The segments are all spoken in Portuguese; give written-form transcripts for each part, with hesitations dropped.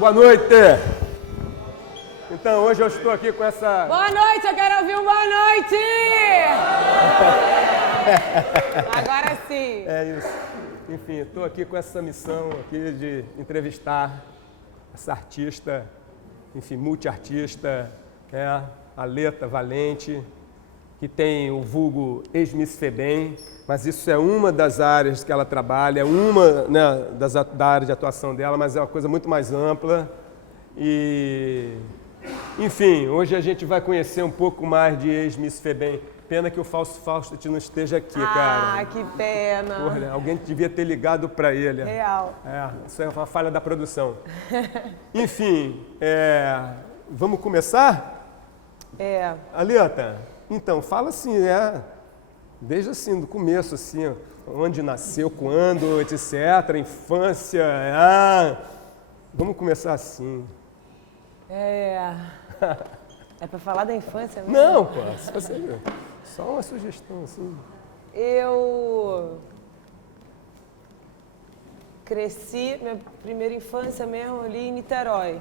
Boa noite! Então, hoje eu estou aqui com essa... Boa noite, eu quero ouvir um boa noite! Agora sim. É isso. Enfim, estou aqui com essa missão aqui de entrevistar essa artista, enfim, multiartista, a Leta Valente, que tem o vulgo ex-Miss Febem, mas isso é uma das áreas que ela trabalha, uma, né, da área de atuação dela, mas é uma coisa muito mais ampla. E, enfim, hoje a gente vai conhecer um pouco mais de ex-Miss Febem. Pena que o Fausto não esteja aqui, cara. Ah, que pena. Porra, alguém devia ter ligado para ele. Real. Isso é uma falha da produção. Enfim, vamos começar? Aleta, então, fala assim, desde assim, do começo, assim, onde nasceu, quando, etc., infância, vamos começar assim. É pra falar da infância mesmo? Não, pô, se você... Só uma sugestão, assim. Eu cresci, minha primeira infância mesmo ali em Niterói,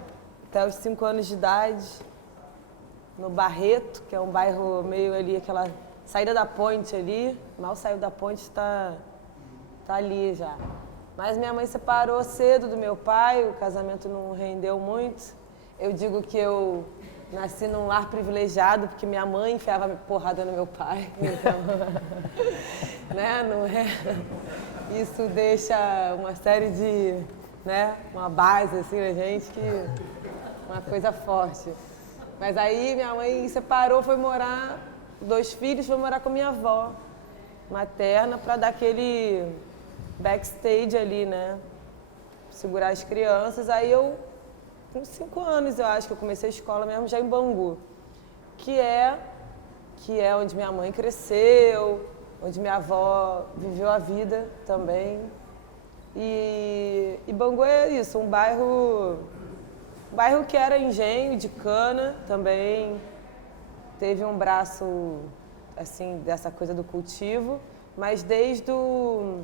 até os 5 anos de idade, no Barreto, que é um bairro meio ali, aquela saída da ponte ali, mal saiu da ponte, tá ali já. Mas minha mãe separou cedo do meu pai, o casamento não rendeu muito. Eu digo que eu nasci num lar privilegiado, porque minha mãe enfiava porrada no meu pai, então, né, não é? Isso deixa uma série de, né, uma base, assim, na gente, que uma coisa forte. Mas aí minha mãe separou, foi morar, 2 filhos, foi morar com minha avó materna para dar aquele backstage ali, né, segurar as crianças. Aí eu, com 5 anos, eu acho que eu comecei a escola mesmo já em Bangu, que é onde minha mãe cresceu, onde minha avó viveu a vida também. E Bangu é isso, um bairro que era engenho de cana também, teve um braço assim dessa coisa do cultivo, mas desde o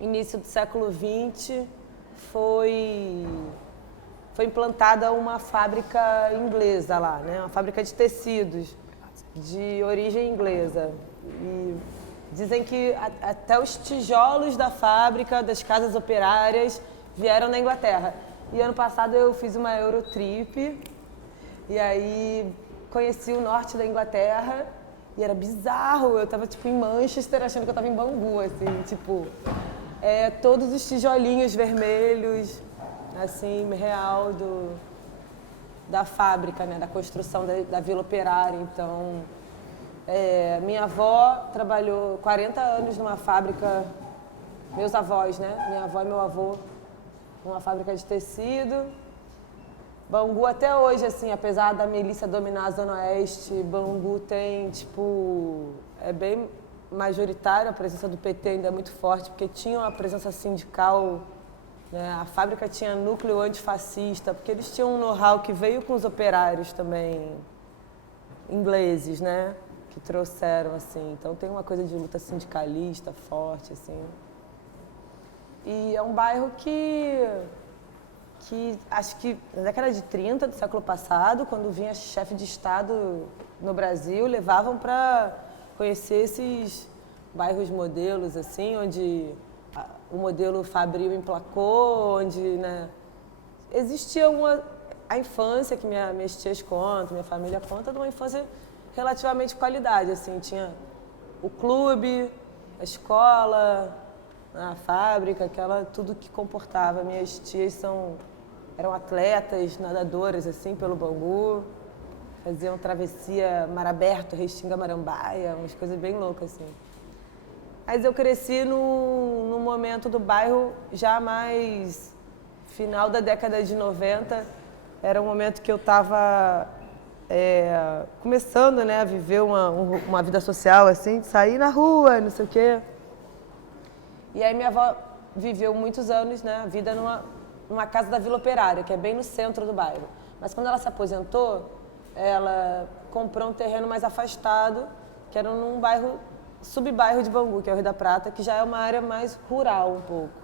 início do século XX foi implantada uma fábrica inglesa lá, né? Uma fábrica de tecidos de origem inglesa. E dizem que até os tijolos da fábrica, das casas operárias, vieram da Inglaterra. E ano passado eu fiz uma Eurotrip e aí conheci o norte da Inglaterra e era bizarro. Eu tava tipo em Manchester achando que eu tava em Bangu, assim, tipo, todos os tijolinhos vermelhos, assim, real da fábrica, né, da construção da Vila Operária. Então, minha avó trabalhou 40 anos numa fábrica, meus avós, né, minha avó e meu avô, numa fábrica de tecido. Bangu até hoje, assim, apesar da milícia dominar a Zona Oeste, Bangu tem, tipo, é bem majoritária, a presença do PT ainda é muito forte, porque tinha uma presença sindical, né? A fábrica tinha núcleo antifascista, porque eles tinham um know-how que veio com os operários também ingleses, né? Que trouxeram, assim. Então tem uma coisa de luta sindicalista forte, assim. E é um bairro que acho que na década de 30 do século passado, quando vinha chefe de Estado no Brasil, levavam para conhecer esses bairros modelos, assim, onde o modelo Fabril emplacou, onde, né, existia a infância que minhas tias contam, minha família conta, de uma infância relativamente de qualidade, assim, tinha o clube, a escola, a fábrica, tudo que comportava. Minhas tias eram atletas, nadadoras, assim, pelo Bangu, faziam travessia mar aberto, Restinga Marambaia, umas coisas bem loucas, assim. Mas eu cresci num momento do bairro já mais final da década de 90. Era um momento que eu estava começando, né, a viver uma vida social, assim, de sair na rua, não sei o quê. E aí minha avó viveu muitos anos, né, a vida numa casa da Vila Operária, que é bem no centro do bairro. Mas quando ela se aposentou, ela comprou um terreno mais afastado, que era num subbairro de Bangu, que é o Rio da Prata, que já é uma área mais rural um pouco.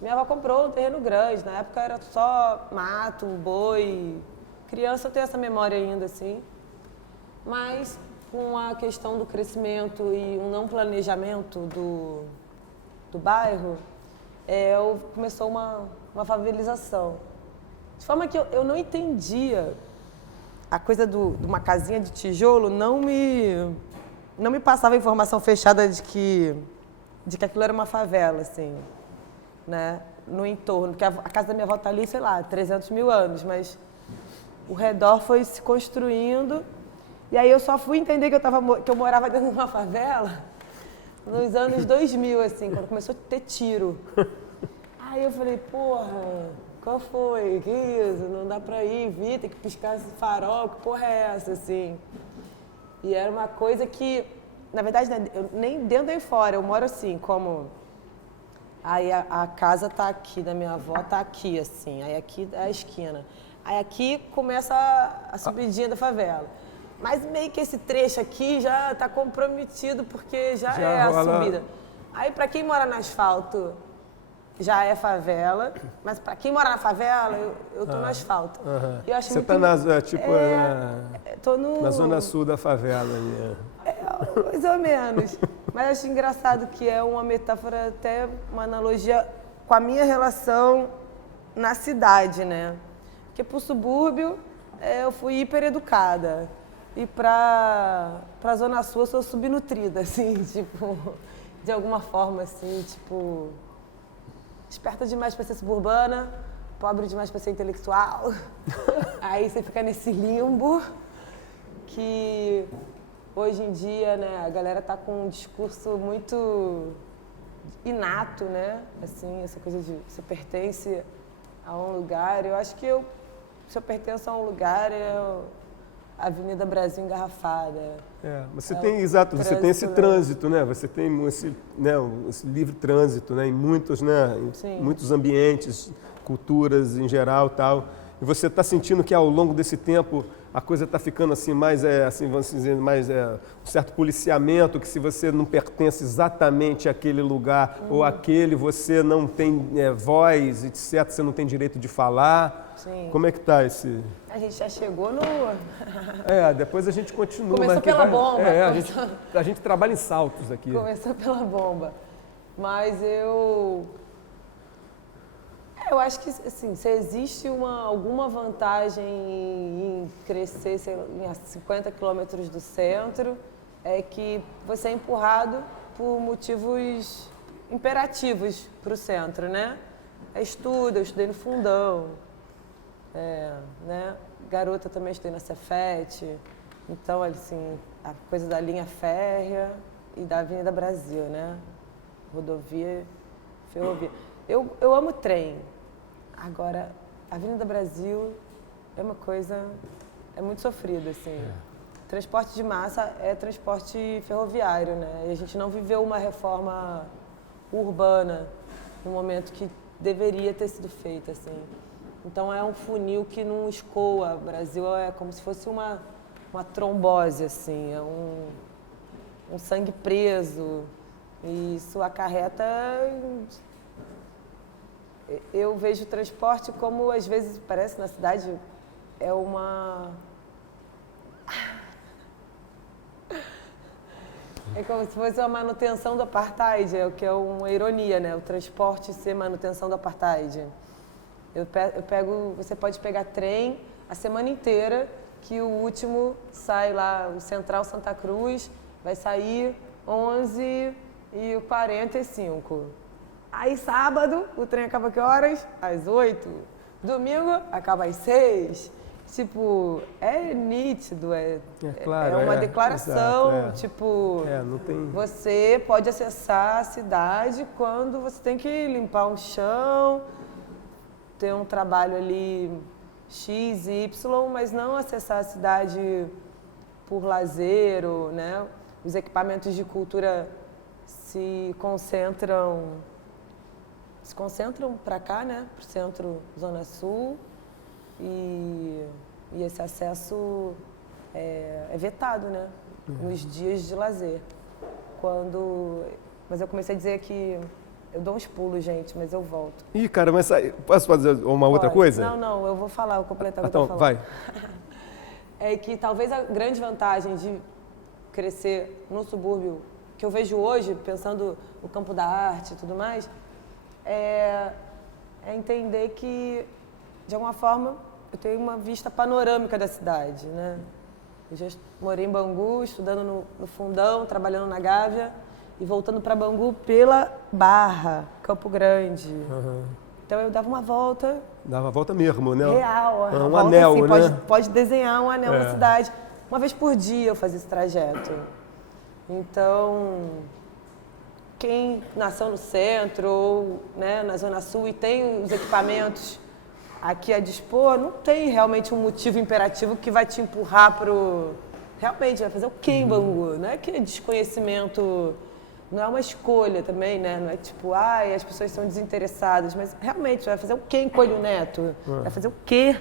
Minha avó comprou um terreno grande, na época era só mato, boi. Criança eu tenho essa memória ainda, assim. Mas com a questão do crescimento e um não planejamento do bairro, começou uma favelização. De forma que eu não entendia a coisa de uma casinha de tijolo, não me passava a informação fechada de que aquilo era uma favela, assim, né? No entorno, porque a casa da minha avó está ali, sei lá, 300 mil anos, mas o redor foi se construindo e aí eu só fui entender que eu morava dentro de uma favela nos anos 2000, assim, quando começou a ter tiro. Aí eu falei, porra, qual foi? Que isso? Não dá pra ir, tem que piscar esse farol, que porra é essa, assim? E era uma coisa que, na verdade, eu nem dentro nem fora, eu moro assim, como... Aí a casa tá aqui, da minha avó tá aqui, assim, aí aqui é a esquina. Aí aqui começa a subidinha da favela. Mas meio que esse trecho aqui já tá comprometido, porque já é a subida. Aí pra quem mora no asfalto, já é favela, mas para quem mora na favela, eu tô no asfalto. E eu acho Você muito... tá na zona sul da favela ali. Mais ou menos. Mas acho engraçado que é uma metáfora, até uma analogia com a minha relação na cidade, né? Porque pro subúrbio eu fui hipereducada. E pra zona sul eu sou subnutrida, assim, tipo, de alguma forma, assim, tipo... Esperta demais para ser suburbana, pobre demais para ser intelectual. Aí você fica nesse limbo que hoje em dia, né, a galera tá com um discurso muito inato, né? Assim, essa coisa de você pertence a um lugar. Eu acho que se eu pertenço a um lugar, é a Avenida Brasil engarrafada. Você tem esse trânsito, né? Você tem esse livre trânsito, né? Em muitos ambientes, culturas em geral, tal. E você está sentindo que ao longo desse tempo a coisa está ficando assim mais, vamos dizer, mais um certo policiamento, que se você não pertence exatamente àquele lugar ou àquele, você não tem voz, etc. Você não tem direito de falar. Sim. Como é que está esse... A gente já chegou no... depois a gente continua. Começou pela bomba. A gente trabalha em saltos aqui. Começou pela bomba. Mas eu acho que, assim, se existe alguma vantagem em crescer, sei lá, em 50 quilômetros do centro, é que você é empurrado por motivos imperativos para o centro, né? Eu estudei no Fundão. Né? Garota também estudei na Cefet, então assim, a coisa da linha férrea e da Avenida Brasil, né? Rodovia, ferrovia. Eu amo trem, agora a Avenida Brasil é uma coisa, é muito sofrida, assim. Transporte de massa é transporte ferroviário, né? E a gente não viveu uma reforma urbana no momento que deveria ter sido feita, assim. Então é um funil que não escoa. O Brasil é como se fosse uma trombose, assim, é um sangue preso. E isso acarreta... Eu vejo o transporte como, às vezes, parece na cidade, é uma... É como se fosse uma manutenção do apartheid, que é uma ironia, né? O transporte ser manutenção do apartheid. Você pode pegar trem a semana inteira, que o último sai lá, o Central Santa Cruz, vai sair 11h45. Aí sábado, o trem acaba que horas? Às 8. Domingo, acaba às 6. Tipo, é nítido, claro, é uma declaração, exato, tipo, não tem... você pode acessar a cidade quando você tem que limpar um chão, ter um trabalho ali X, Y, mas não acessar a cidade por lazer, ou, né? Os equipamentos de cultura se concentram para cá, né? Para o centro, Zona Sul, e esse acesso é vetado, né? Nos dias de lazer. Mas eu comecei a dizer que Eu dou uns pulos, gente, mas eu volto. Ih, cara, mas posso fazer uma outra coisa? Não, eu vou falar, eu vou completar o que Então, eu tô falando. vai. É que talvez a grande vantagem de crescer no subúrbio, que eu vejo hoje, pensando no campo da arte e tudo mais, é entender que, de alguma forma, eu tenho uma vista panorâmica da cidade, né? Eu já morei em Bangu, estudando no Fundão, trabalhando na Gávea e voltando para Bangu pela Barra, Campo Grande. Uhum. Então eu dava uma volta. Dava a volta mesmo, né? Real. Um volta, anel, assim, né? pode desenhar um anel na cidade. Uma vez por dia eu fazia esse trajeto. Então, quem nasceu no centro ou, né, na Zona Sul e tem os equipamentos aqui a dispor, não tem realmente um motivo imperativo que vai te empurrar pro... Realmente, vai fazer o quê em Bangu? Não é que é desconhecimento, não é uma escolha também, né? Não é tipo, as pessoas são desinteressadas, mas realmente, vai fazer o quê em Coelho Neto? Vai fazer o quê?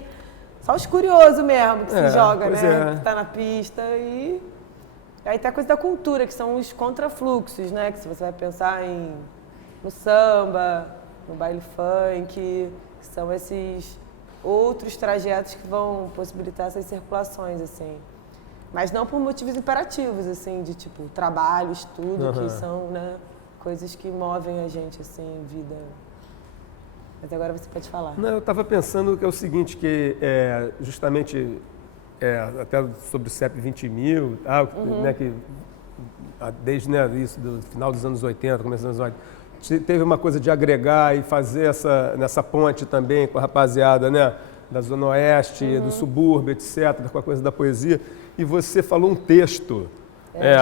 Só os curiosos mesmo que se joga, né? Que tá na pista e... Aí tem a coisa da cultura, que são os contrafluxos, né? Que se você vai pensar no samba, no baile funk, que são esses outros trajetos que vão possibilitar essas circulações, assim. Mas não por motivos imperativos, assim, de tipo trabalho, estudo, que são, né, coisas que movem a gente, assim, vida. Mas agora você pode falar. Não, eu estava pensando que é o seguinte, que justamente até sobre o CEP 20.000, né, que desde isso, do final dos anos 80, começo dos anos 80, teve uma coisa de agregar e fazer nessa ponte também com a rapaziada, né, da Zona Oeste, do subúrbio, etc., com a coisa da poesia. E você falou um texto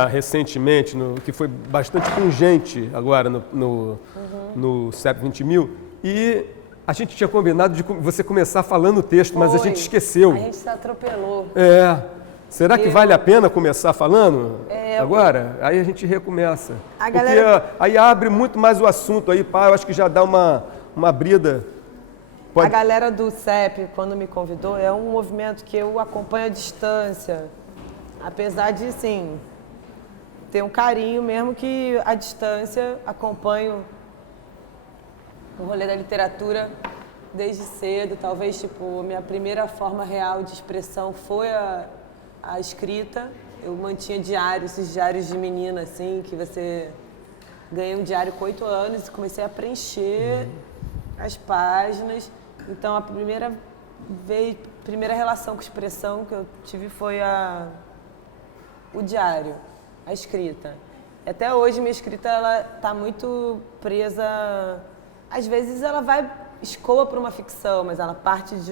recentemente, que foi bastante pungente agora no CEP 20.000, e a gente tinha combinado de você começar falando o texto, mas a gente esqueceu. A gente se atropelou. Será que vale a pena começar falando agora? Aí a gente recomeça. Porque aí abre muito mais o assunto aí, eu acho que já dá uma brida. A galera do CEP, quando me convidou, é um movimento que eu acompanho à distância. Apesar de, sim, ter um carinho mesmo que à distância acompanho o rolê da literatura desde cedo. Talvez, tipo, minha primeira forma real de expressão foi a escrita. Eu mantinha diário, esses diários de menina, assim, que você ganhei um diário com 8 anos e comecei a preencher as páginas. Então, a primeira relação com expressão que eu tive foi o diário, a escrita. Até hoje, minha escrita, ela tá muito presa... Às vezes, ela escoa para uma ficção, mas ela parte de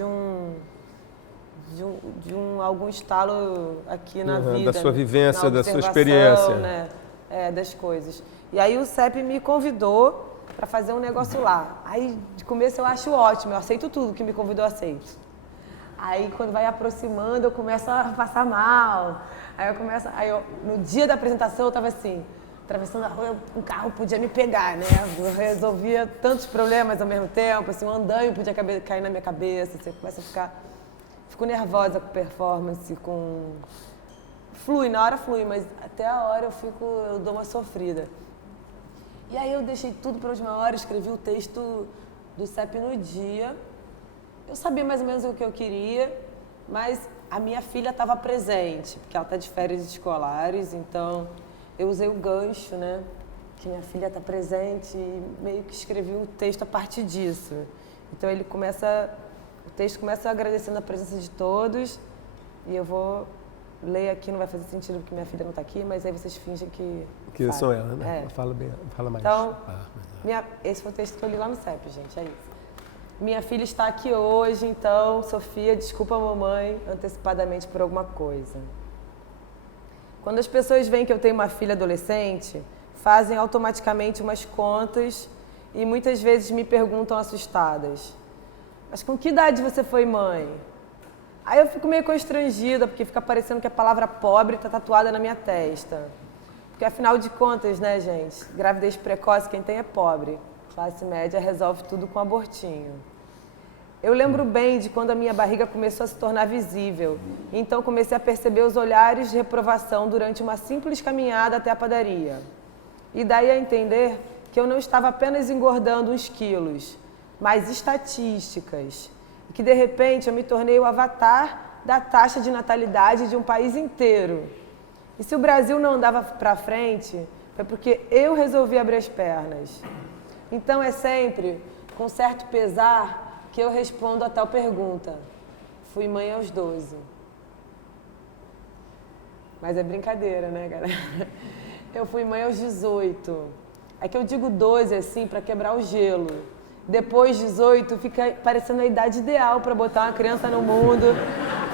algum estalo aqui na vida. Da sua vivência, da sua experiência. Né? Das coisas. E aí, o CEP me convidou para fazer um negócio lá. Aí, de começo, eu acho ótimo, eu aceito tudo que me convidou, eu aceito. Aí, quando vai aproximando, eu começo a passar mal. No dia da apresentação, eu estava assim, atravessando a rua, um carro podia me pegar, né? Eu resolvia tantos problemas ao mesmo tempo, assim, um andaime podia cair na minha cabeça, você começa a ficar... Fico nervosa com performance, Flui, na hora flui, mas até a hora eu dou uma sofrida. E aí eu deixei tudo para a última hora, escrevi o texto do CEP no dia. Eu sabia mais ou menos o que eu queria, mas a minha filha estava presente, porque ela está de férias escolares, então eu usei o gancho, né? Que minha filha está presente e meio que escrevi um texto a partir disso. Então o texto começa agradecendo a presença de todos e eu vou ler aqui, não vai fazer sentido porque minha filha não está aqui, mas aí vocês fingem que são ela, né? Fala mais. Então, esse foi o texto que eu li lá no CEP, gente, é isso. Minha filha está aqui hoje, então, Sofia, desculpa a mamãe antecipadamente por alguma coisa. Quando as pessoas veem que eu tenho uma filha adolescente, fazem automaticamente umas contas e muitas vezes me perguntam assustadas: mas com que idade você foi mãe? Aí eu fico meio constrangida, porque fica parecendo que a palavra pobre está tatuada na minha testa. Porque afinal de contas, né, gente, gravidez precoce, quem tem é pobre. Classe média resolve tudo com abortinho. Eu lembro bem de quando a minha barriga começou a se tornar visível. Então comecei a perceber os olhares de reprovação durante uma simples caminhada até a padaria. E daí a entender que eu não estava apenas engordando uns quilos, mas estatísticas. E que, de repente, eu me tornei o avatar da taxa de natalidade de um país inteiro. E se o Brasil não andava para frente, foi porque eu resolvi abrir as pernas. Então, é sempre com certo pesar que eu respondo a tal pergunta. Fui mãe aos 12. Mas é brincadeira, né, galera? Eu fui mãe aos 18. É que eu digo 12, assim, para quebrar o gelo. Depois de 18, fica parecendo a idade ideal para botar uma criança no mundo,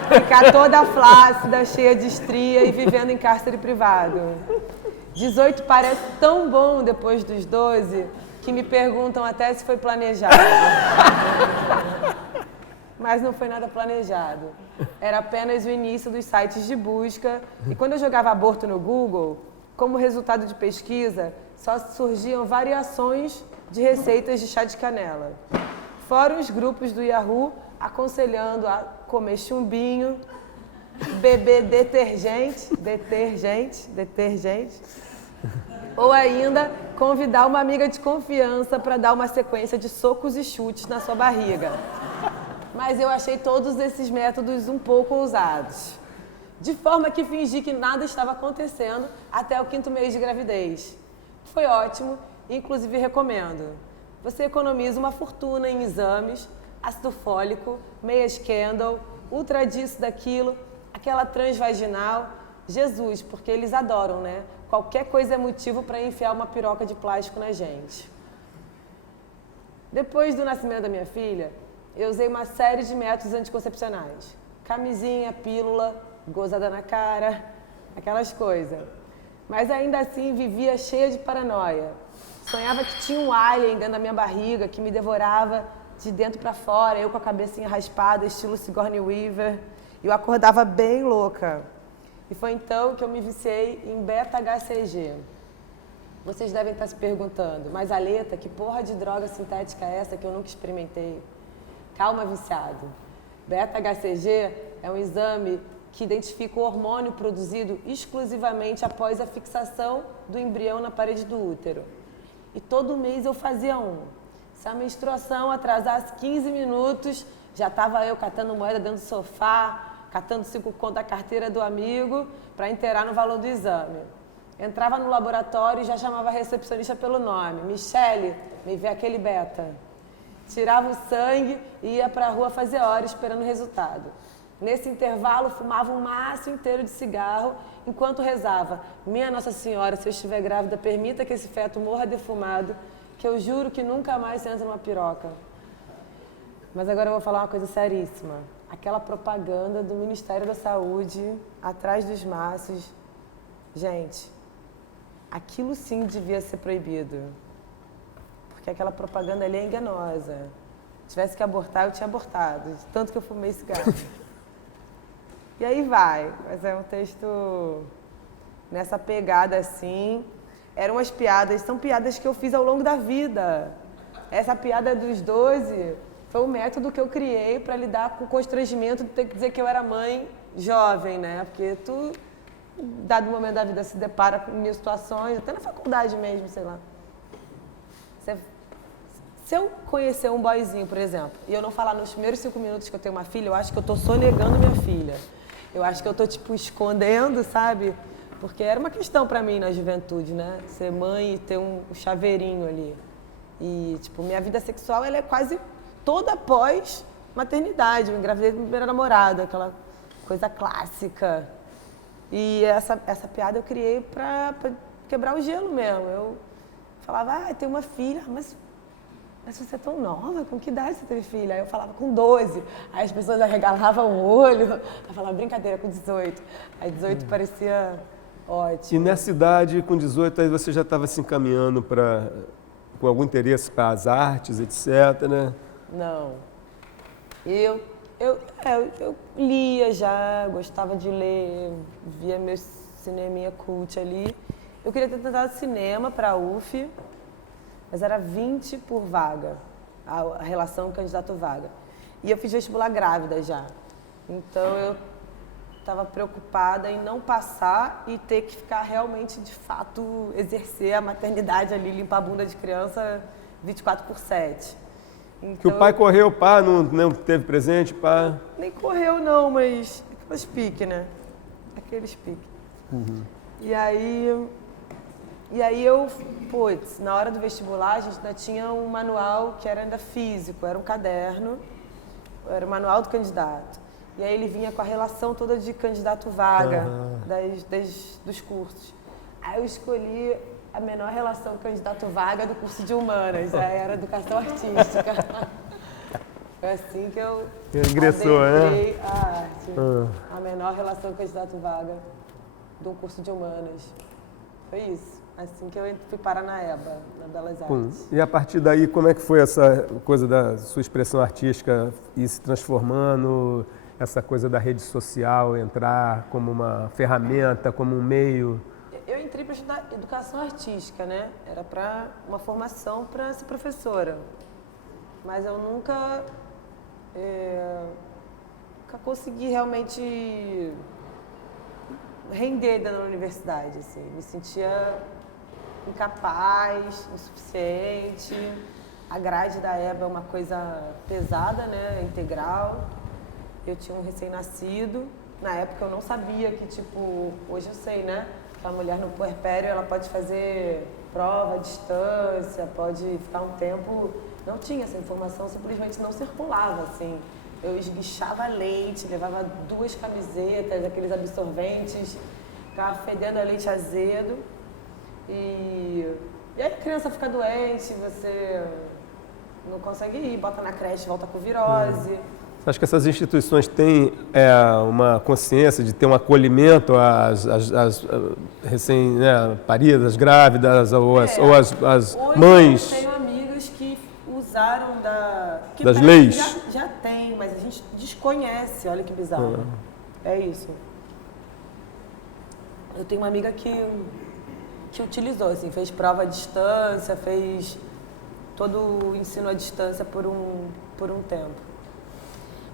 ficar toda flácida, cheia de estria e vivendo em cárcere privado. 18 parece tão bom depois dos 12 que me perguntam até se foi planejado. Mas não foi nada planejado. Era apenas o início dos sites de busca. E quando eu jogava aborto no Google, como resultado de pesquisa, só surgiam variações de receitas de chá de canela. Fora os grupos do Yahoo aconselhando a comer chumbinho, beber detergente, ou ainda convidar uma amiga de confiança para dar uma sequência de socos e chutes na sua barriga. Mas eu achei todos esses métodos um pouco ousados. De forma que fingi que nada estava acontecendo até o 5º mês de gravidez. Foi ótimo, inclusive recomendo. Você economiza uma fortuna em exames, ácido fólico, meias Kendall, ultra disso, daquilo, aquela transvaginal. Jesus, porque eles adoram, né? Qualquer coisa é motivo para enfiar uma piroca de plástico na gente. Depois do nascimento da minha filha, eu usei uma série de métodos anticoncepcionais. Camisinha, pílula, gozada na cara, aquelas coisas. Mas ainda assim vivia cheia de paranoia. Sonhava que tinha um alien dentro da minha barriga que me devorava de dentro para fora, eu com a cabecinha raspada, estilo Sigourney Weaver. Eu acordava bem louca. E foi então que eu me viciei em beta-HCG. Vocês devem estar se perguntando, mas Aleta, que porra de droga sintética é essa que eu nunca experimentei? Calma, viciado. Beta-HCG é um exame que identifica o hormônio produzido exclusivamente após a fixação do embrião na parede do útero. E todo mês eu fazia um. Se a menstruação atrasasse 15 minutos, já estava eu catando moeda dentro do sofá, catando 5 contos da carteira do amigo para inteirar no valor do exame. Entrava no laboratório e já chamava a recepcionista pelo nome. Michele, me vê aquele beta. Tirava o sangue e ia para a rua fazer horas esperando o resultado. Nesse intervalo, fumava um maço inteiro de cigarro enquanto rezava: minha Nossa Senhora, se eu estiver grávida, permita que esse feto morra defumado, que eu juro que nunca mais entra numa piroca. Mas agora eu vou falar uma coisa seríssima. Aquela propaganda do Ministério da Saúde, atrás dos maços. Gente, aquilo sim devia ser proibido. Porque aquela propaganda ali é enganosa. Se tivesse que abortar, eu tinha abortado. Tanto que eu fumei cigarro. E aí vai. Mas é um texto nessa pegada assim. Eram as piadas, são piadas que eu fiz ao longo da vida. Essa piada dos 12 foi o método que eu criei para lidar com o constrangimento de ter que dizer que eu era mãe jovem, né? Porque tu, dado momento da vida, se depara com mil situações, até na faculdade mesmo, sei lá. Se eu conhecer um boyzinho, por exemplo, e eu não falar nos primeiros 5 minutos que eu tenho uma filha, eu acho que eu tô sonegando minha filha. Eu acho que eu tô, tipo, escondendo, sabe? Porque era uma questão pra mim na juventude, né? Ser mãe e ter um chaveirinho ali. E, tipo, minha vida sexual, ela é quase toda após maternidade. Eu engravidei do meu primeiro namorado, aquela coisa clássica. E essa piada eu criei pra quebrar o gelo mesmo. Eu falava, tem uma filha, mas você é tão nova, com que idade você teve filha? Aí eu falava, com 12. Aí as pessoas arregalavam o olho. Eu falava, brincadeira, com 18. Aí 18 parecia ótimo. E nessa idade, com 18, aí você já estava se encaminhando com algum interesse para as artes, etc., né? Não. Eu lia já, gostava de ler, via meu cineminha cult ali. Eu queria ter tentado cinema para a UF, mas era 20 por vaga, a relação candidato-vaga. E eu fiz vestibular grávida já. Então eu estava preocupada em não passar e ter que ficar realmente, de fato, exercer a maternidade ali, limpar a bunda de criança 24/7. Então, que o pai correu, pá, não teve presente, pá. Nem correu não, mas aquelas piques, né? Aqueles piques. E aí eu, putz, na hora do vestibular a gente ainda tinha um manual que era ainda físico, era um caderno, era o manual do candidato. E aí ele vinha com a relação toda de candidato-vaga dos cursos. Aí eu escolhi a menor relação candidato-vaga do curso de Humanas, aí era Educação Artística. Foi assim que eu ingressou, adentrei a arte, a menor relação candidato-vaga do curso de Humanas. Foi isso. Assim que eu fui parar na EBA, na Belas Artes. E a partir daí, como é que foi essa coisa da sua expressão artística ir se transformando, essa coisa da rede social entrar como uma ferramenta, como um meio? Eu entrei para estudar educação artística, né? Era para uma formação para ser professora. Mas eu nunca consegui realmente render dentro da universidade, assim. Me sentia incapaz, insuficiente. A grade da EBA é uma coisa pesada, né, integral. Eu tinha um recém-nascido. Na época eu não sabia que, tipo, hoje eu sei, né, que a mulher no puerpério ela pode fazer prova à distância, pode ficar um tempo. Não tinha essa informação, simplesmente não circulava, assim. Eu esguichava leite, levava 2 camisetas, aqueles absorventes, ficava fedendo a leite azedo. E aí a criança fica doente, você não consegue ir, bota na creche, volta com virose. Você acha que essas instituições têm uma consciência de ter um acolhimento às recém-paridas, às grávidas ou as mães? Eu tenho amigas que usaram das leis? Já tem, mas a gente desconhece, olha que bizarro. É isso. Eu tenho uma amiga que utilizou, assim, fez prova à distância, fez todo o ensino à distância por um tempo.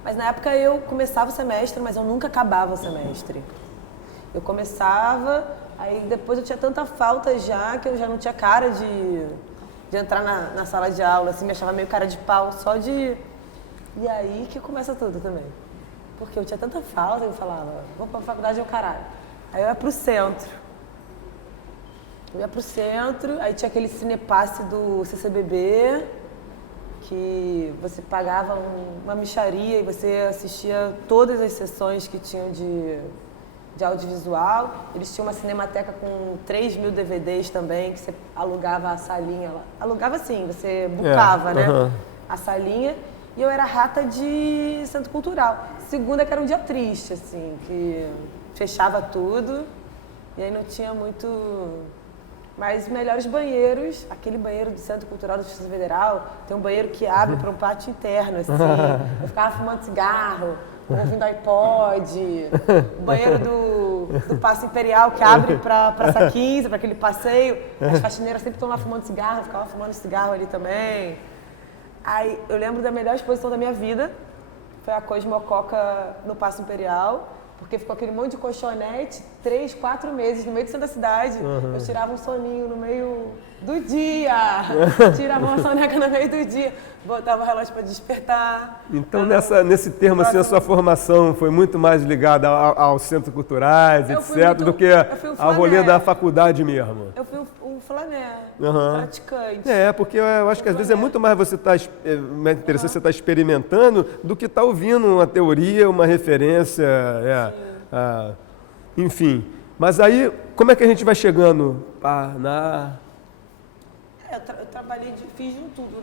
Mas na época eu começava o semestre, mas eu nunca acabava o semestre. Eu começava, aí depois eu tinha tanta falta já que eu já não tinha cara de entrar na sala de aula, assim, me achava meio cara de pau, só de... E aí que começa tudo também. Porque eu tinha tanta falta, eu falava, vou pra faculdade, caralho. Aí eu ia pro centro. Aí tinha aquele cinepasse do CCBB, que você pagava uma mixaria e você assistia todas as sessões que tinham de audiovisual. Eles tinham uma cinemateca com 3.000 DVDs também, que você alugava a salinha. Alugava assim, você bucava, né? A salinha. E eu era rata de centro cultural. Segunda que era um dia triste, assim, que fechava tudo e aí não tinha muito... Mas os melhores banheiros, aquele banheiro do Centro Cultural do Distrito Federal, tem um banheiro que abre para um pátio interno, assim. Eu ficava fumando cigarro, ouvindo iPod. O banheiro do Paço Imperial, que abre para Praça 15, para aquele passeio. As faxineiras sempre estão lá fumando cigarro, eu ficava fumando cigarro ali também. Aí eu lembro da melhor exposição da minha vida, foi a Cosmococa no Paço Imperial. Porque ficou aquele monte de colchonete, 3, 4 meses no meio do centro da cidade. Eu tirava um soninho no meio do dia, tirava uma soneca no meio do dia, botava o relógio para despertar. Então, nesse termo, assim, a sua formação foi muito mais ligada aos centros culturais, etc., do que ao rolê da faculdade mesmo? Eu fui um flané, praticante. Porque eu acho que às vezes é muito mais você mais interessante você estar experimentando do que estar ouvindo uma teoria, uma referência, enfim. Mas aí, como é que a gente vai chegando Eu trabalhei, fiz de tudo.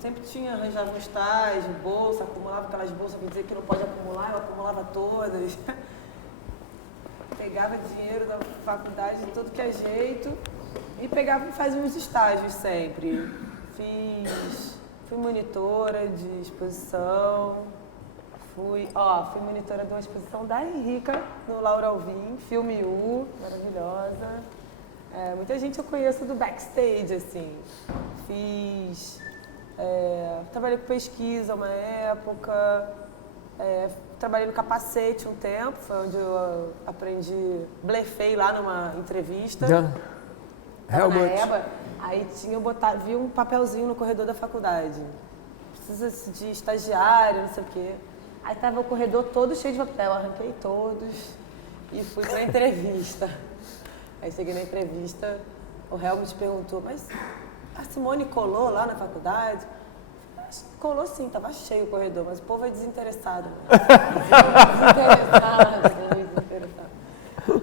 Sempre arranjava um estágio, bolsa, acumulava aquelas bolsas que dizia que não pode acumular, eu acumulava todas. Pegava dinheiro da faculdade de tudo que é jeito e pegava e fazia uns estágios sempre. Fui monitora de exposição, fui monitora de uma exposição da Henrica, no Laura Alvim, Filme U, maravilhosa. Muita gente eu conheço do backstage, assim. Trabalhei com pesquisa uma época, trabalhei no Capacete um tempo, foi onde eu aprendi, blefei lá numa entrevista. Tava na EBA, aí vi um papelzinho no corredor da faculdade. Precisa de estagiário, não sei o quê. Aí tava o corredor todo cheio de papel, eu arranquei todos e fui pra entrevista. Aí cheguei na entrevista, o Helmut perguntou, mas a Simone colou lá na faculdade? Colou sim, tava cheio o corredor, mas o povo é desinteressado. Desinteressado.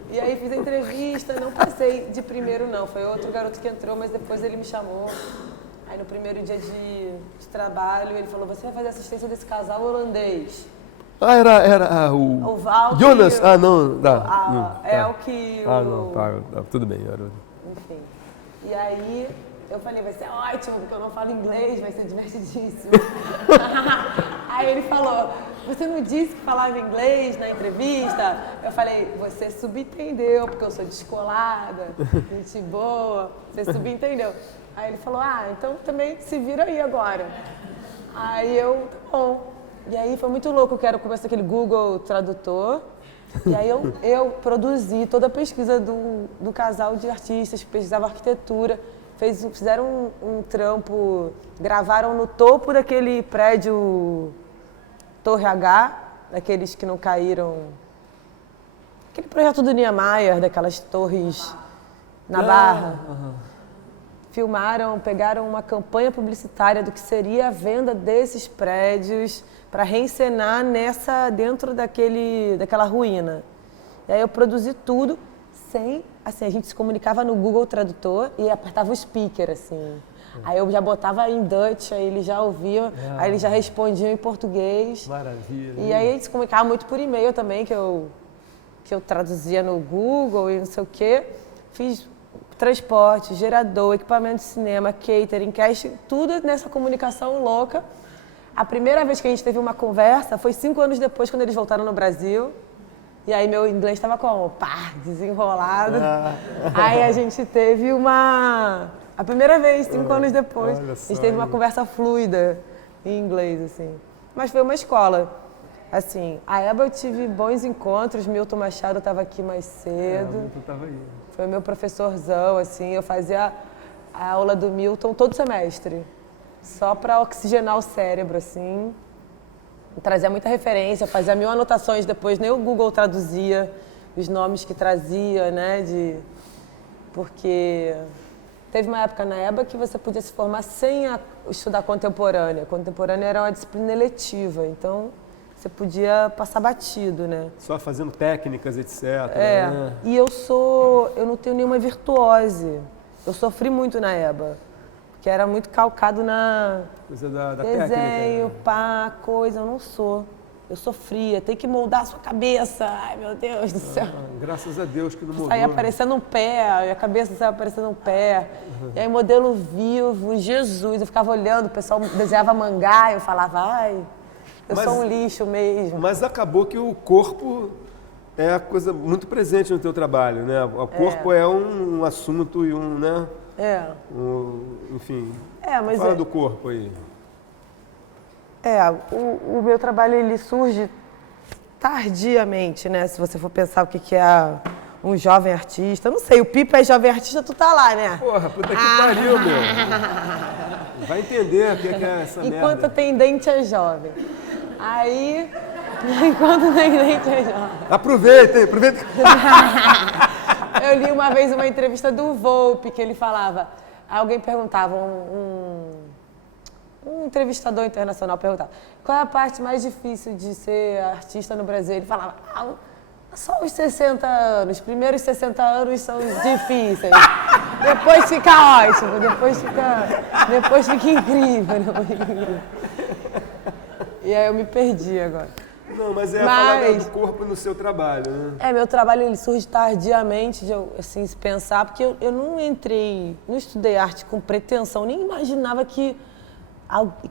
E aí fiz a entrevista, não passei de primeiro não, foi outro garoto que entrou, mas depois ele me chamou. Aí no primeiro dia de trabalho, ele falou, você vai fazer assistência desse casal holandês. Era o Valk, Jonas? Não, é o que... não, tá, tudo bem. Enfim, e aí eu falei, vai ser ótimo, porque eu não falo inglês, vai ser divertidíssimo. Aí ele falou, você não disse que falava inglês na entrevista? Eu falei, você subentendeu, porque eu sou descolada, gente boa, você subentendeu. Aí ele falou, então também se vira aí agora. Aí eu, tá bom. E aí foi muito louco, eu quero começar aquele Google Tradutor. E aí eu produzi toda a pesquisa do casal de artistas que pesquisava arquitetura. Fizeram um trampo, gravaram no topo daquele prédio Torre H, daqueles que não caíram. Aquele projeto do Niemeyer, daquelas torres na Barra. Filmaram, pegaram uma campanha publicitária do que seria a venda desses prédios para reencenar dentro daquela ruína. E aí eu produzi tudo sem, assim, a gente se comunicava no Google Tradutor e apertava o speaker, assim. Aí eu já botava em Dutch, aí ele já ouvia, aí ele já respondia em português. Maravilha. E aí a gente se comunicava muito por e-mail também, que eu traduzia no Google e não sei o quê. Fiz transporte, gerador, equipamento de cinema, catering, casting, tudo nessa comunicação louca. A primeira vez que a gente teve uma conversa foi 5 anos depois, quando eles voltaram no Brasil. E aí meu inglês estava como? Desenrolado. Aí a gente teve a primeira vez, 5 anos depois, a gente teve uma conversa fluida em inglês, assim. Mas foi uma escola. Assim, a EBA eu tive bons encontros, Milton Machado estava aqui mais cedo. O Milton estava aí. Foi meu professorzão, assim, eu fazia a aula do Milton todo semestre. Só para oxigenar o cérebro, assim. Trazia muita referência, fazia 1000 anotações depois, nem o Google traduzia os nomes que trazia, né? Porque teve uma época na EBA que você podia se formar sem estudar contemporânea. Contemporânea era uma disciplina eletiva, então você podia passar batido, né? Só fazendo técnicas, etc. Né? E eu não tenho nenhuma virtuose. Eu sofri muito na EBA. Que era muito calcado na coisa da desenho, técnica, coisa, eu não sou. Eu sofria, tem que moldar a sua cabeça, ai meu Deus do céu. Graças a Deus que não moldou. Saía aparecendo um pé, e a cabeça saía aparecendo um pé. E aí modelo vivo, Jesus, eu ficava olhando, o pessoal desenhava mangá, eu falava, eu sou um lixo mesmo. Mas acabou que o corpo é a coisa muito presente no teu trabalho, né? O corpo é um assunto e né? Enfim, mas fala do corpo aí. O meu trabalho ele surge tardiamente, né? Se você for pensar o que é um jovem artista. Não sei, o Pipa é jovem artista, tu tá lá, né? Porra, puta que pariu, meu. Vai entender o que é essa merda. Enquanto tem dente é jovem. Aí, enquanto tem dente é jovem. Aproveita. Eu li uma vez uma entrevista do Volpe, que ele falava, alguém perguntava, um entrevistador internacional perguntava, qual é a parte mais difícil de ser artista no Brasil? Ele falava, só os 60 anos, primeiros 60 anos são difíceis, depois fica ótimo, depois fica incrível. E aí eu me perdi agora. Não, mas a palavra do corpo no seu trabalho, né? Meu trabalho ele surge tardiamente, assim, se pensar, porque eu não estudei arte com pretensão, nem imaginava que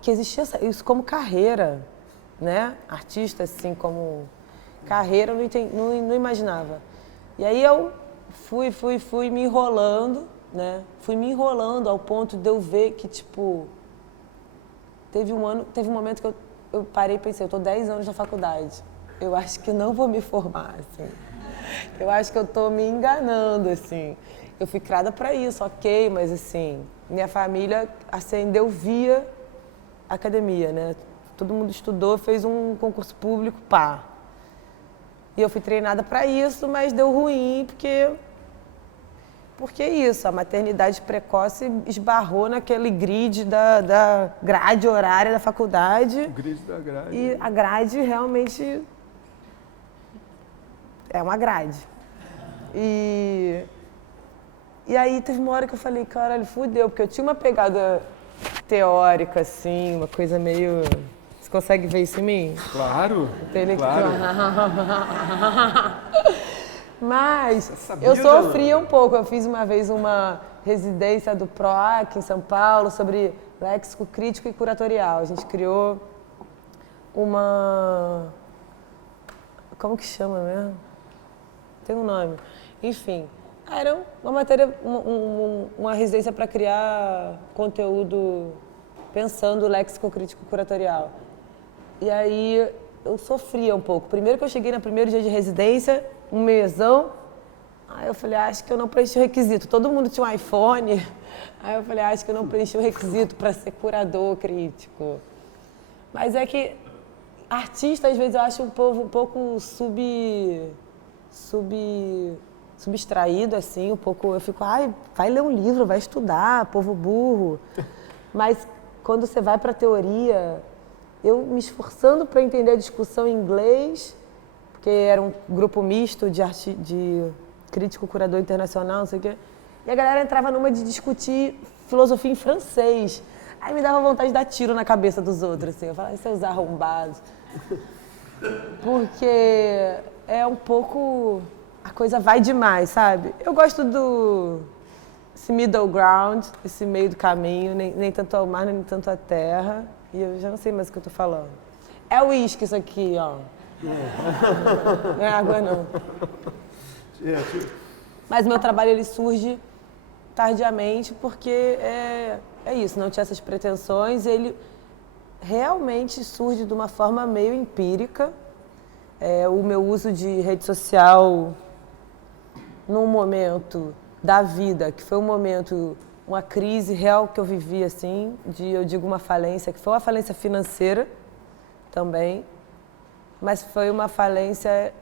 existia isso como carreira, né? Artista, assim, como carreira, eu não imaginava. E aí eu fui me enrolando, né? Fui me enrolando ao ponto de eu ver que, tipo, teve um momento que eu parei e pensei, eu tô 10 anos na faculdade. eu acho que não vou me formar, assim. Eu acho que eu tô me enganando, assim. Eu fui criada para isso, ok, mas assim, minha família ascendeu via academia, né? Todo mundo estudou, fez um concurso público, pá. E eu fui treinada para isso, mas deu ruim, porque é isso, a maternidade precoce esbarrou naquele grid da grade horária da faculdade. O grid da grade. E a grade realmente é uma grade. E aí teve uma hora que eu falei, caralho, fudeu, porque eu tinha uma pegada teórica, assim, uma coisa meio... Você consegue ver isso em mim? Claro, Claro. Mas sabia, eu sofria um pouco. Eu fiz uma vez uma residência do PROAC em São Paulo sobre léxico crítico e curatorial. A gente criou uma... Como que chama mesmo? Tem um nome. Enfim, era uma matéria, uma residência para criar conteúdo pensando léxico crítico e curatorial. E aí eu sofria um pouco. Primeiro que eu cheguei no primeiro dia de residência, um mesão, aí eu falei, acho que eu não preenchi o requisito. Todo mundo tinha um iPhone, aí eu falei, acho que eu não preenchi o requisito para ser curador crítico. Mas é que artista, às vezes, eu acho um povo um pouco subtraído, assim, um pouco, eu fico, ai, vai ler um livro, vai estudar, povo burro. Mas quando você vai para a teoria, eu me esforçando para entender a discussão em inglês, porque era um grupo misto de crítico curador internacional, não sei o quê, e a galera entrava numa de discutir filosofia em francês. Aí me dava vontade de dar tiro na cabeça dos outros, assim, eu falava, seus arrombados. Porque é um pouco... A coisa vai demais, sabe? Eu gosto esse middle ground, esse meio do caminho, nem tanto ao mar, nem tanto à terra. E eu já não sei mais o que eu tô falando. É uísque isso aqui, ó. Não é água, não. Mas meu trabalho, ele surge tardiamente porque é isso, não tinha essas pretensões. Ele realmente surge de uma forma meio empírica. O meu uso de rede social num momento da vida, que foi um momento, uma crise real que eu vivi, assim, eu digo uma falência, que foi uma falência financeira também, mas foi uma falência,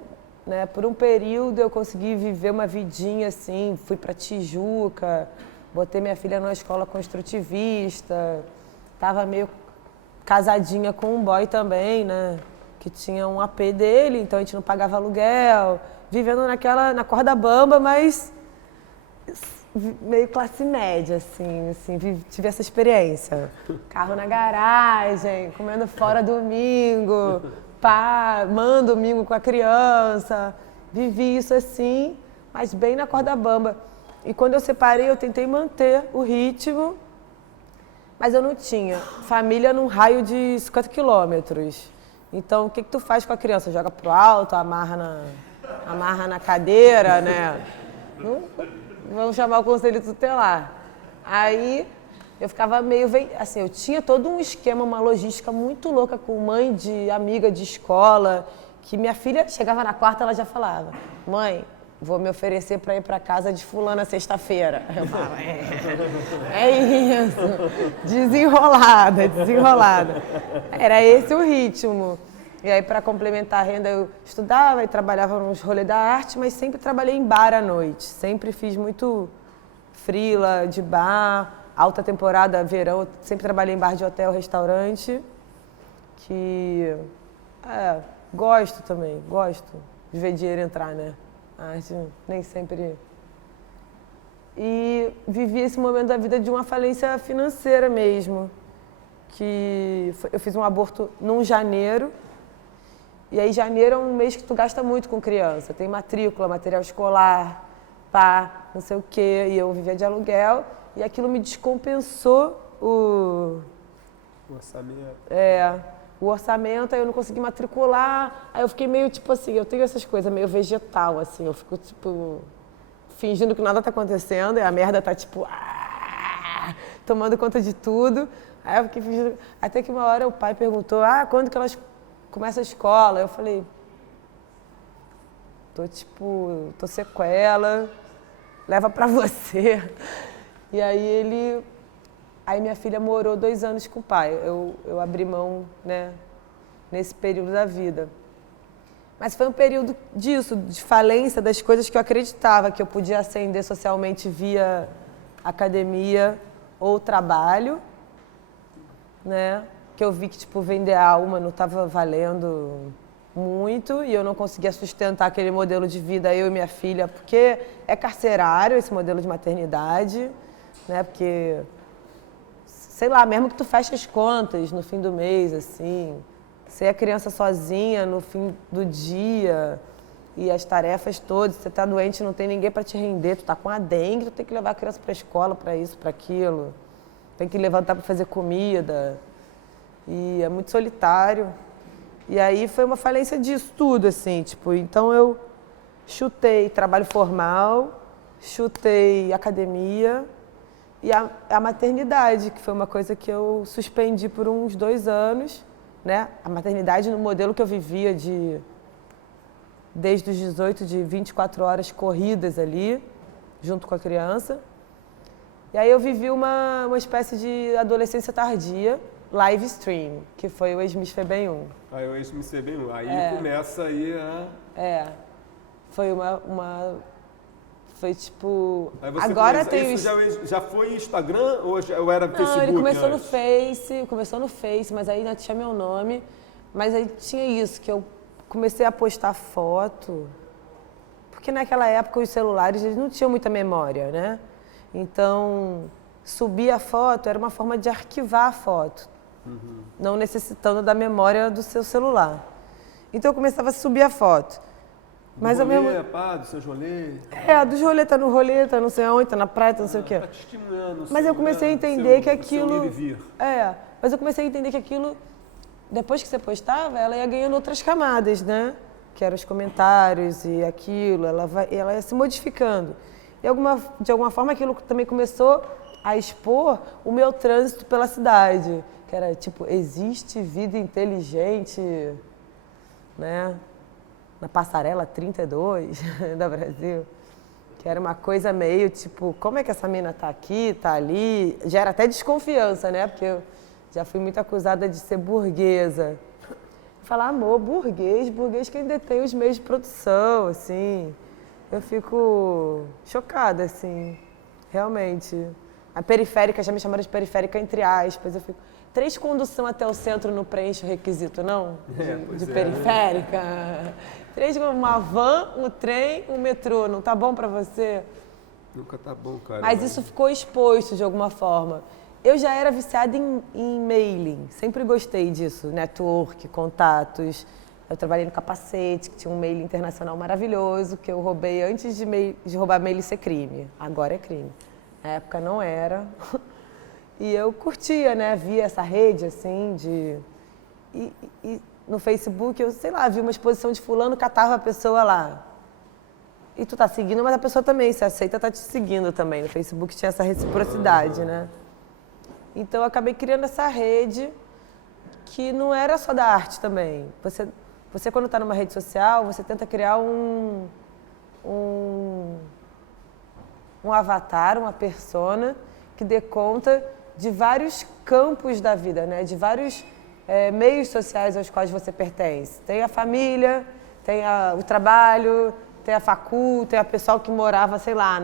né, por um período eu consegui viver uma vidinha, assim, fui para Tijuca, botei minha filha numa escola construtivista, estava meio casadinha com um boy também, né, que tinha um AP dele, então a gente não pagava aluguel, vivendo na corda bamba, mas meio classe média, assim, tive essa experiência. Carro na garagem, comendo fora domingo, mando domingo com a criança. Vivi isso assim, mas bem na corda bamba. E quando eu separei, eu tentei manter o ritmo, mas eu não tinha família num raio de 50 quilômetros. Então, o que tu faz com a criança? Joga pro alto, amarra na cadeira, né? Vamos chamar o conselho tutelar. Aí eu ficava meio... Assim, eu tinha todo um esquema, uma logística muito louca com mãe de amiga de escola, que minha filha chegava na quarta, ela já falava, mãe, vou me oferecer para ir para casa de fulana sexta-feira. Eu falava, é isso, desenrolada. Era esse o ritmo. E aí, para complementar a renda, eu estudava e trabalhava nos rolês da arte, mas sempre trabalhei em bar à noite. Sempre fiz muito freela de bar, alta temporada, verão, sempre trabalhei em bar de hotel, restaurante, que gosto também, gosto de ver dinheiro entrar, né? A arte nem sempre... E vivi esse momento da vida de uma falência financeira mesmo, eu fiz um aborto num janeiro. E aí, janeiro é um mês que tu gasta muito com criança. Tem matrícula, material escolar, não sei o quê. E eu vivia de aluguel. E aquilo me descompensou o orçamento. O orçamento. Aí eu não consegui matricular. Aí eu fiquei meio, tipo assim, eu tenho essas coisas meio vegetal, assim. Eu fico, tipo, fingindo que nada tá acontecendo. E a merda tá, tipo, tomando conta de tudo. Aí eu fiquei fingindo... Até que uma hora o pai perguntou, quando que elas... começa a escola, eu falei, tô sequela, leva pra você. E aí minha filha morou 2 anos com o pai. Eu abri mão, né, nesse período da vida. Mas foi um período disso, de falência das coisas que eu acreditava que eu podia ascender socialmente via academia ou trabalho, né? Que eu vi que, tipo, vender alma não estava valendo muito e eu não conseguia sustentar aquele modelo de vida, eu e minha filha, porque é carcerário esse modelo de maternidade, né? Porque, sei lá, mesmo que tu feche as contas no fim do mês, assim, você é criança sozinha no fim do dia e as tarefas todas, você tá doente, não tem ninguém para te render, tu tá com a dengue, tu tem que levar a criança para a escola, para isso, para aquilo, tem que levantar para fazer comida e é muito solitário. E aí foi uma falência disso tudo, assim, tipo, então eu chutei trabalho formal, chutei academia e a maternidade, que foi uma coisa que eu suspendi por uns 2 anos, né? A maternidade no modelo que eu vivia desde os 18, de 24 horas corridas ali, junto com a criança. E aí eu vivi uma espécie de adolescência tardia, live stream, que foi o Ex-Miss Febem 1. Aí o Ex-Miss Febem 1, aí começa aí a... Foi foi tipo... Aí você agora tem isso já foi Instagram ou era Facebook? Não, ele começou antes? no Face, mas aí ainda tinha meu nome. Mas aí tinha isso, que eu comecei a postar foto, porque naquela época os celulares eles não tinham muita memória, né? Então, subir a foto era uma forma de arquivar a foto, não necessitando da memória do seu celular. Então eu começava a subir a foto. Mas ao mesmo do seu rolê. Dos rolê, tá no rolê, tá não sei aonde, tá na praia, tá não sei o quê. Tá te estimulando. Mas eu comecei a entender que aquilo... Seu ir e vir. Mas eu comecei a entender que aquilo, depois que você postava, ela ia ganhando outras camadas, né? Que eram os comentários e aquilo, ela ia se modificando. E de alguma forma aquilo também começou a expor o meu trânsito pela cidade. Que era tipo, existe vida inteligente, né? Na passarela 32 da Brasil, que era uma coisa meio tipo, como é que essa mina tá aqui, tá ali? Já era até desconfiança, né? Porque eu já fui muito acusada de ser burguesa. Falar, amor, burguês que ainda tem os meios de produção, assim. Eu fico chocada, assim, realmente. A periférica, já me chamaram de periférica entre aspas, eu fico... 3 condução até o centro não preenche o requisito, não? De periférica. 3, uma van, um trem, um metrô. Não tá bom pra você? Nunca tá bom, cara. Mas isso ficou exposto de alguma forma. Eu já era viciada em mailing. Sempre gostei disso. Network, contatos. Eu trabalhei no Capacete, que tinha um mail internacional maravilhoso, que eu roubei antes de roubar mail ser crime. Agora é crime. Na época não era. E eu curtia, né? Via essa rede, assim, E no Facebook, eu, sei lá, vi uma exposição de fulano, catava a pessoa lá. E tu tá seguindo, mas a pessoa também, se aceita, tá te seguindo também. No Facebook tinha essa reciprocidade, né? Então, eu acabei criando essa rede que não era só da arte também. Você quando tá numa rede social, você tenta criar um avatar, uma persona, que dê conta de vários campos da vida, né? De vários meios sociais aos quais você pertence. Tem a família, tem o trabalho, tem a facul, tem a pessoal que morava, sei lá,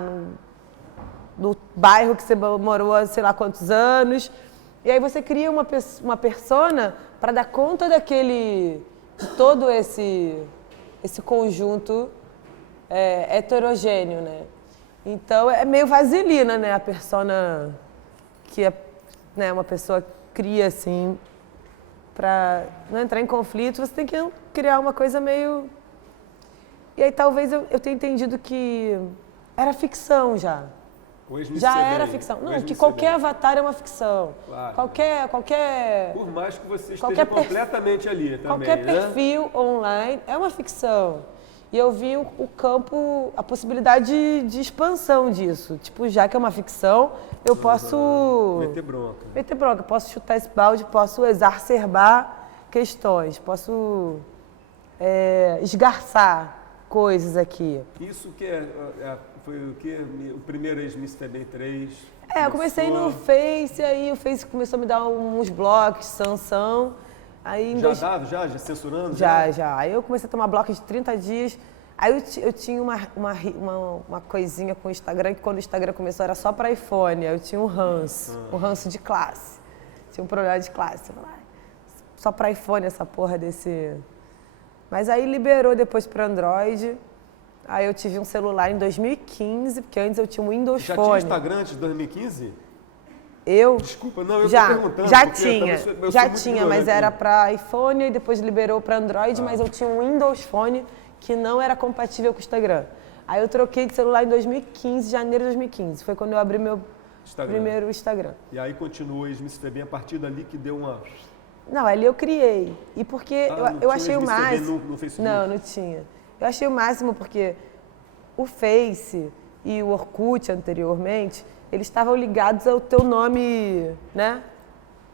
no bairro que você morou há sei lá quantos anos. E aí você cria uma persona para dar conta de todo esse conjunto heterogêneo, né? Então é meio vaselina, né? A persona que uma pessoa cria assim, para não entrar em conflito, você tem que criar uma coisa meio... E aí talvez eu tenha entendido que era ficção já. Já era ficção. Não, que qualquer avatar é uma ficção. Claro. Qualquer... Por mais que você esteja completamente ali também, qualquer perfil online é uma ficção. E eu vi o campo, a possibilidade de expansão disso. Tipo, já que é uma ficção, eu posso... Meter bronca. Meter bronca. Posso chutar esse balde, posso exacerbar questões, posso esgarçar coisas aqui. Isso que foi o quê? O primeiro ex-Miss Febem 3? Eu comecei no Face, aí o Face começou a me dar uns blocos, sanção. Aí Já censurando? Já. Aí eu comecei a tomar blocos de 30 dias. Aí eu tinha uma coisinha com o Instagram, que quando o Instagram começou era só para iPhone. Aí eu tinha um ranço de classe. Tinha um problema de classe. Eu falei, só para iPhone essa porra desse... Mas aí liberou depois para Android. Aí eu tive um celular em 2015, porque antes eu tinha um Windows Phone. Já tinha Instagram antes de 2015? Desculpa, não, eu tô perguntando. Já tinha, mas era para iPhone e depois liberou para Android, mas eu tinha um Windows Phone que não era compatível com o Instagram. Aí eu troquei de celular em 2015, janeiro de 2015. Foi quando eu abri meu primeiro Instagram. E aí continuou a Miss Febem a partir dali que deu uma... Não, ali eu criei. E porque eu achei o máximo... No Facebook? Não tinha. Eu achei o máximo porque o Face e o Orkut anteriormente, eles estavam ligados ao teu nome, né?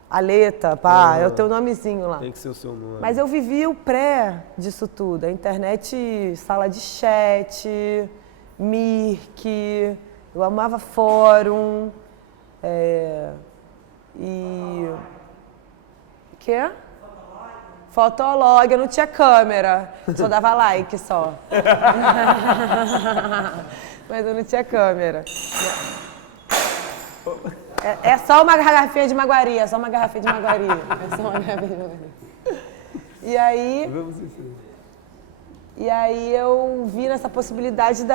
Aleta, é o teu nomezinho lá. Tem que ser o seu nome. Mas eu vivi o pré disso tudo. A internet, sala de chat, Mirk, eu amava fórum. Quê? Fotolog, eu não tinha câmera, só dava like só. Mas eu não tinha câmera. É só uma garrafinha de maguari, E aí eu vi nessa possibilidade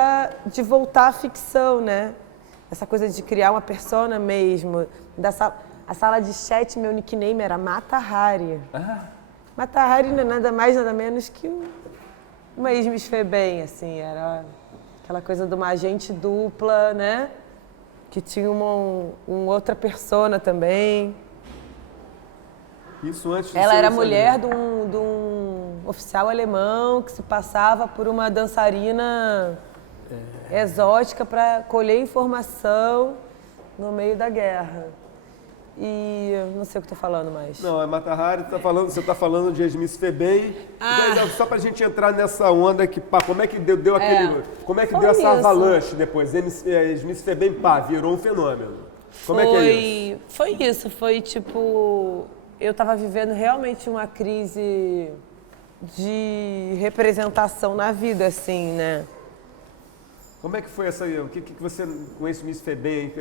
de voltar à ficção, né? Essa coisa de criar uma persona mesmo. A sala de chat, meu nickname era Mata Hari. Mata Hari não é nada mais, nada menos que uma ex-Miss Febem, assim. Era aquela coisa de uma agente dupla, né? Que tinha uma outra persona também. Isso antes de Ela era mulher de um oficial alemão que se passava por uma dançarina exótica para colher informação no meio da guerra. E não sei o que estou falando mais. Não, é Mata Hari, você está falando de ex-Miss Febem. Só para a gente entrar nessa onda que, como é que deu aquele... Como é que deu essa avalanche depois? Ex-Miss Febem, virou um fenômeno. Como é que é isso? Foi isso, foi tipo... Eu estava vivendo realmente uma crise de representação na vida, assim, né? Como é que foi essa... O que você, com esse Miss Febem...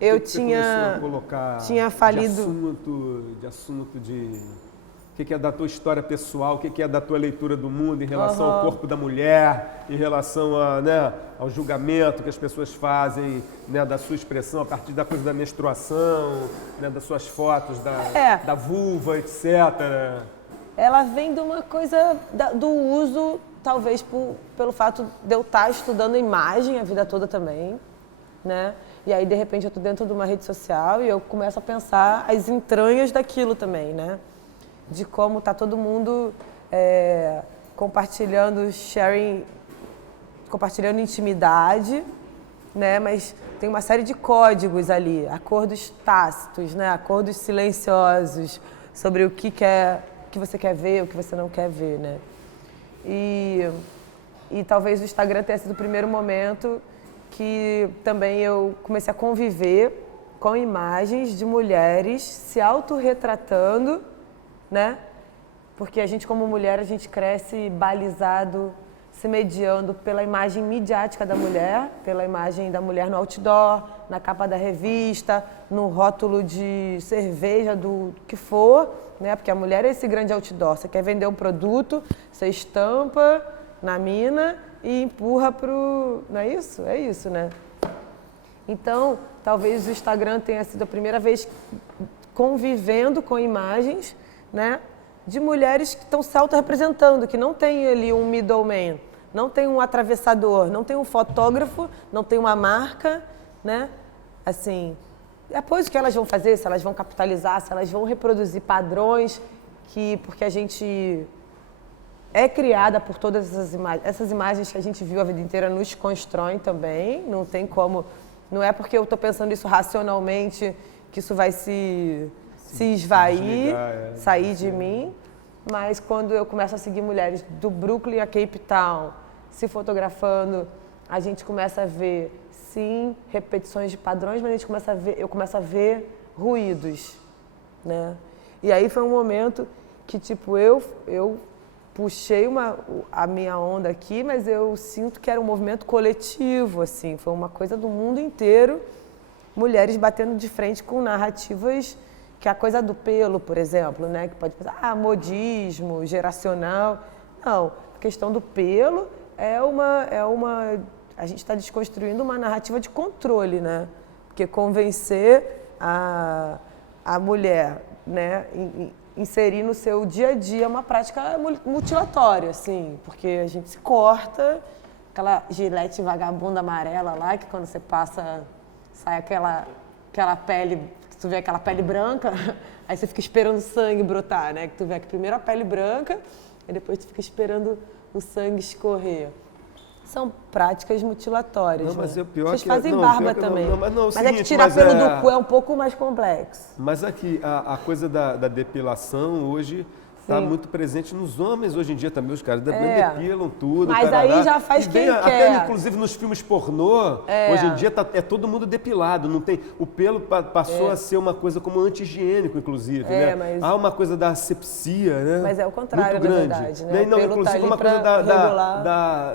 Eu tinha falido... De assunto de... O que é da tua história pessoal, o que é da tua leitura do mundo em relação ao corpo da mulher, em relação ao julgamento que as pessoas fazem, né, da sua expressão a partir da coisa da menstruação, né, das suas fotos da vulva, etc. Ela vem de uma coisa do uso, talvez pelo fato de eu estar estudando imagem a vida toda também, né? E aí, de repente, eu estou dentro de uma rede social e eu começo a pensar as entranhas daquilo também, né? De como está todo mundo compartilhando intimidade, né? Mas tem uma série de códigos ali, acordos tácitos, né? Acordos silenciosos sobre o que você quer ver, o que você não quer ver, né? E talvez o Instagram tenha sido o primeiro momento que também eu comecei a conviver com imagens de mulheres se autorretratando, né? Porque a gente, como mulher, a gente cresce balizado, se mediando pela imagem midiática da mulher, pela imagem da mulher no outdoor, na capa da revista, no rótulo de cerveja, do que for, né? Porque a mulher é esse grande outdoor. Você quer vender um produto, você estampa na mina e empurra pro... Não é isso? É isso, né? Então, talvez o Instagram tenha sido a primeira vez convivendo com imagens, né, de mulheres que estão se autorrepresentando, que não tem ali um middleman, não tem um atravessador, não tem um fotógrafo, não tem uma marca, né? Assim, depois o que elas vão fazer, se elas vão capitalizar, se elas vão reproduzir padrões, porque a gente é criada por todas essas imagens que a gente viu a vida inteira nos constroem também, não tem como, não é porque eu estou pensando isso racionalmente que isso vai se esvair, sair de mim, mas quando eu começo a seguir mulheres do Brooklyn a Cape Town, se fotografando, a gente começa a ver, sim, repetições de padrões, mas eu começo a ver ruídos, né? E aí foi um momento que, tipo, eu puxei a minha onda aqui, mas eu sinto que era um movimento coletivo, assim, foi uma coisa do mundo inteiro, mulheres batendo de frente com narrativas, que é a coisa do pelo, por exemplo, né? Que pode pensar, modismo, geracional. Não, a questão do pelo a gente está desconstruindo uma narrativa de controle, né? Porque convencer a mulher, né, inserir no seu dia a dia uma prática mutilatória, assim, porque a gente se corta, aquela gilete vagabunda amarela lá, que quando você passa, sai aquela pele, tu vê aquela pele branca, aí você fica esperando o sangue brotar, né? Que tu vê que primeiro a pele branca, e depois tu fica esperando o sangue escorrer. São práticas mutilatórias. Não, mas né? é pior Vocês que... fazem não, barba pior que também. não, mas é que tirar pelo do cu é um pouco mais complexo. Mas aqui, a coisa da depilação hoje está muito presente nos homens hoje em dia também. Os caras depilam tudo. Mas tarará. aí já faz quem quer. Até inclusive nos filmes pornô, hoje em dia é todo mundo depilado. Não tem, o pelo passou a ser uma coisa como anti-higiênico, inclusive. Né? Mas... Há uma coisa da asepsia, né? Mas é o contrário, muito grande. na verdade. Né? Não, inclusive tá uma coisa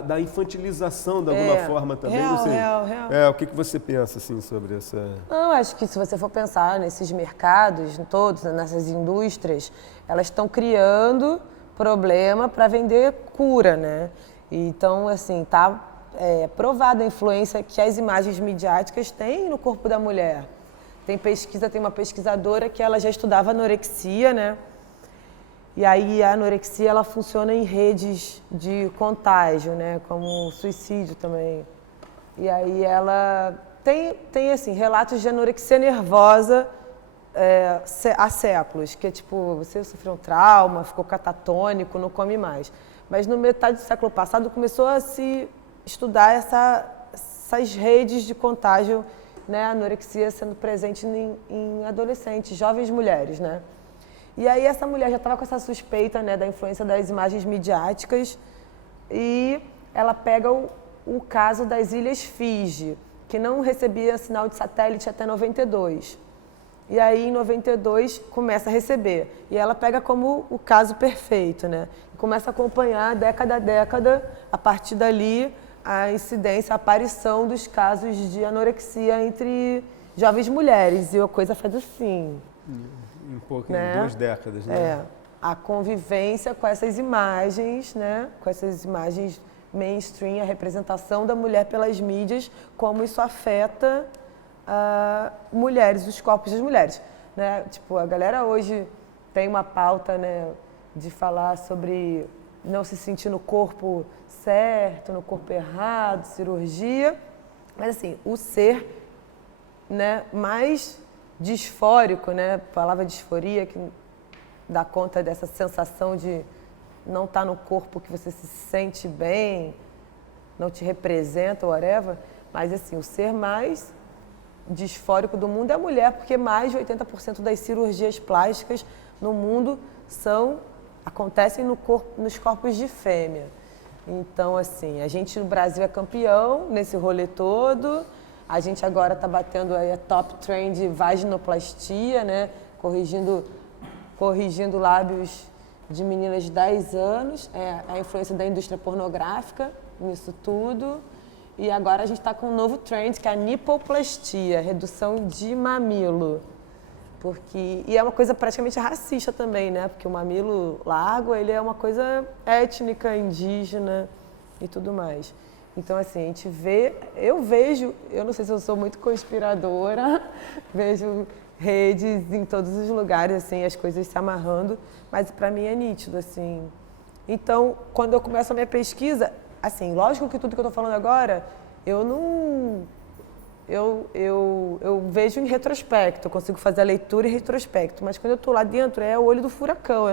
da infantilização de alguma forma também. Real. O que você pensa assim, sobre essa... Não, acho que se você for pensar nesses mercados, todos, nessas indústrias, elas estão criando problema para vender cura, né? Então, assim, tá provada a influência que as imagens midiáticas têm no corpo da mulher. Tem uma pesquisadora que ela já estudava anorexia, né? E aí a anorexia, ela funciona em redes de contágio, né? Como suicídio também. E aí ela tem assim, relatos de anorexia nervosa há séculos, que é tipo, você sofreu um trauma, ficou catatônico, não come mais. Mas no metade do século passado começou a se estudar essas redes de contágio, né, anorexia sendo presente em adolescentes, jovens mulheres, né? E aí essa mulher já estava com essa suspeita, né, da influência das imagens midiáticas e ela pega o caso das Ilhas Fiji, que não recebia sinal de satélite até 92. E aí, em 92, começa a receber. E ela pega como o caso perfeito, né? E começa a acompanhar, década a década, a partir dali, a incidência, a aparição dos casos de anorexia entre jovens mulheres. E a coisa faz assim. Em 2 décadas, né? A convivência com essas imagens, né? Com essas imagens mainstream, a representação da mulher pelas mídias, como isso afeta mulheres, os corpos das mulheres, né? Tipo, a galera hoje tem uma pauta, né, de falar sobre não se sentir no corpo certo, no corpo errado, cirurgia, mas assim, o ser, né, mais disfórico, né, a palavra disforia, que dá conta dessa sensação de não estar no corpo que você se sente bem, não te representa, whatever, mas assim, o ser mais disfórico do mundo é a mulher, porque mais de 80% das cirurgias plásticas no mundo acontecem nos corpos de fêmea. Então, assim, a gente no Brasil é campeão nesse rolê todo, a gente agora está batendo aí a top trend de vaginoplastia, né? Corrigindo lábios de meninas de 10 anos, a influência da indústria pornográfica nisso tudo. E agora a gente está com um novo trend, que é a nipoplastia, redução de mamilo. E é uma coisa praticamente racista também, né? Porque o mamilo largo, ele é uma coisa étnica, indígena e tudo mais. Então, assim, a gente vê, eu não sei se eu sou muito conspiradora, vejo redes em todos os lugares, assim, as coisas se amarrando, mas para mim é nítido, assim. Então, quando eu começo a minha pesquisa, assim, lógico que tudo que eu estou falando agora, eu vejo em retrospecto, eu consigo fazer a leitura em retrospecto, mas quando eu estou lá dentro é o olho do furacão,